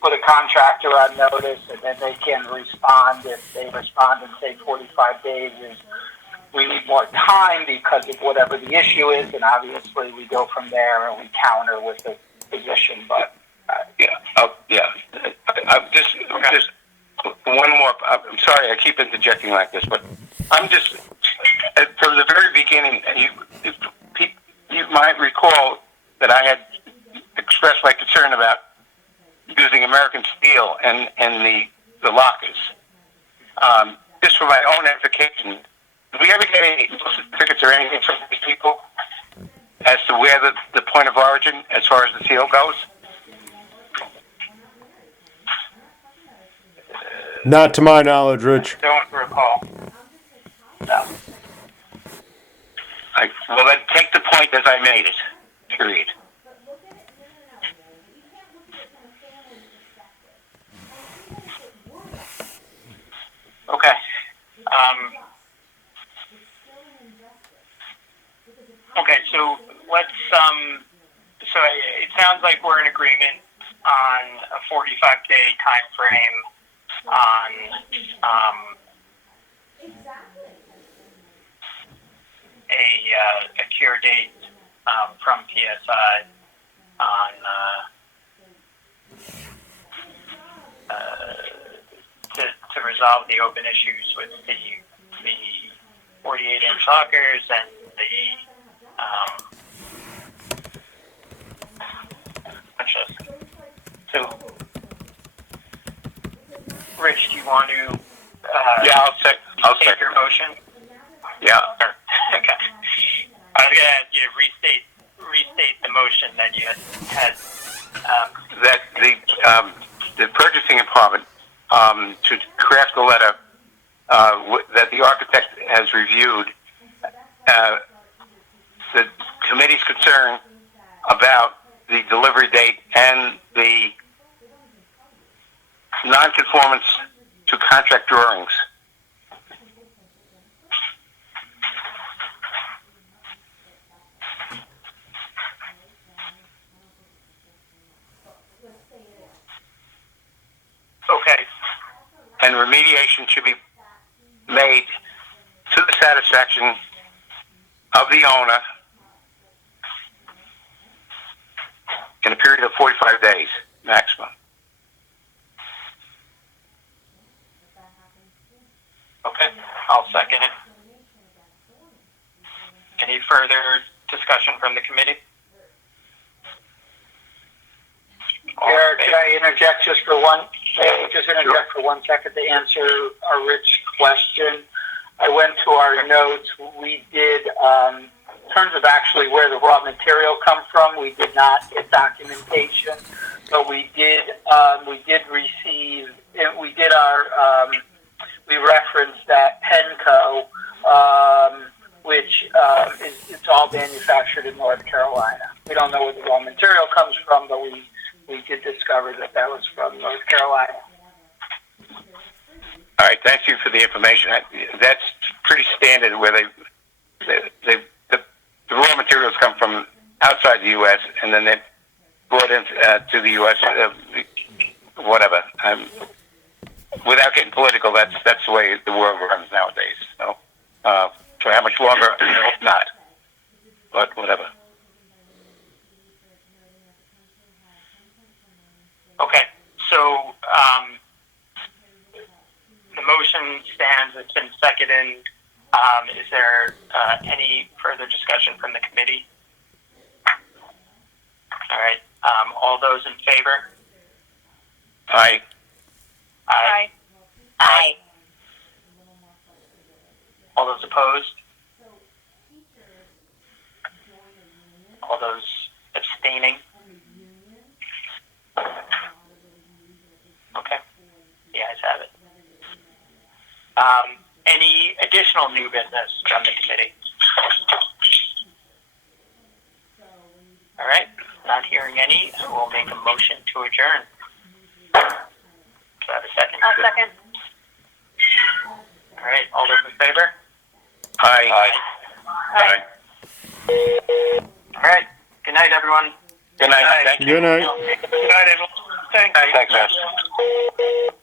put a contractor on notice, and then they can respond. If they respond in say 45 days, we need more time because of whatever the issue is, and obviously we go from there and we counter with the position. But I'm just one more. I'm sorry, I keep interjecting like this, but I'm just from the very beginning. You might recall that I had expressed my concern about using American steel and the lockers. Just for my own edification, did we ever get any certificates or anything from these people as to where the point of origin, as far as the seal goes? Not to my knowledge, Rich. Don't recall. No. Well, then take the point as I made it. Period. Okay. Okay, so let's, so it sounds like we're in agreement on a 45-day time frame on, a cure date, from PSI on, to resolve the open issues with the 48-inch lockers and so, Rich, do you want to Yeah, I'll take your motion? Yeah. Okay. I was going to ask you to restate the motion that you had. That the purchasing department should craft a letter that the architect has reviewed the committee's concern about the delivery date and the nonconformance to contract drawings. Okay. And remediation should be made to the satisfaction of the owner in a period of 45 days maximum. Okay, I'll second it. Any further discussion from the committee? Eric, could I interject just for one second to answer a Rich question? I went to our notes. We did, in terms of actually where the raw material come from, we did not get documentation, but we did receive, we referenced that Penco, which it's all manufactured in North Carolina. We don't know where the raw material comes from, but we did discover that was from North Carolina. All right, thank you for the information. That's pretty standard where the raw materials come from outside the U.S. and then they're brought into to the U.S. Whatever. Without getting political, that's the way the world runs nowadays. So, for how much longer? I hope not. But whatever. Okay, so the motion stands. It's been seconded. Is there any further discussion from the committee? All right. All those in favor? Aye. Aye. Aye. All those opposed? All those abstaining? Okay. The ayes have it. Any additional new business from the committee? All right. Not hearing any, I will make a motion to adjourn. Do I have a second? I'll second. All right. All those in favor? Aye. Aye. All right. Good night, everyone. Good night. Thank you. Good night. Good night, everyone. Thanks. Thanks, guys.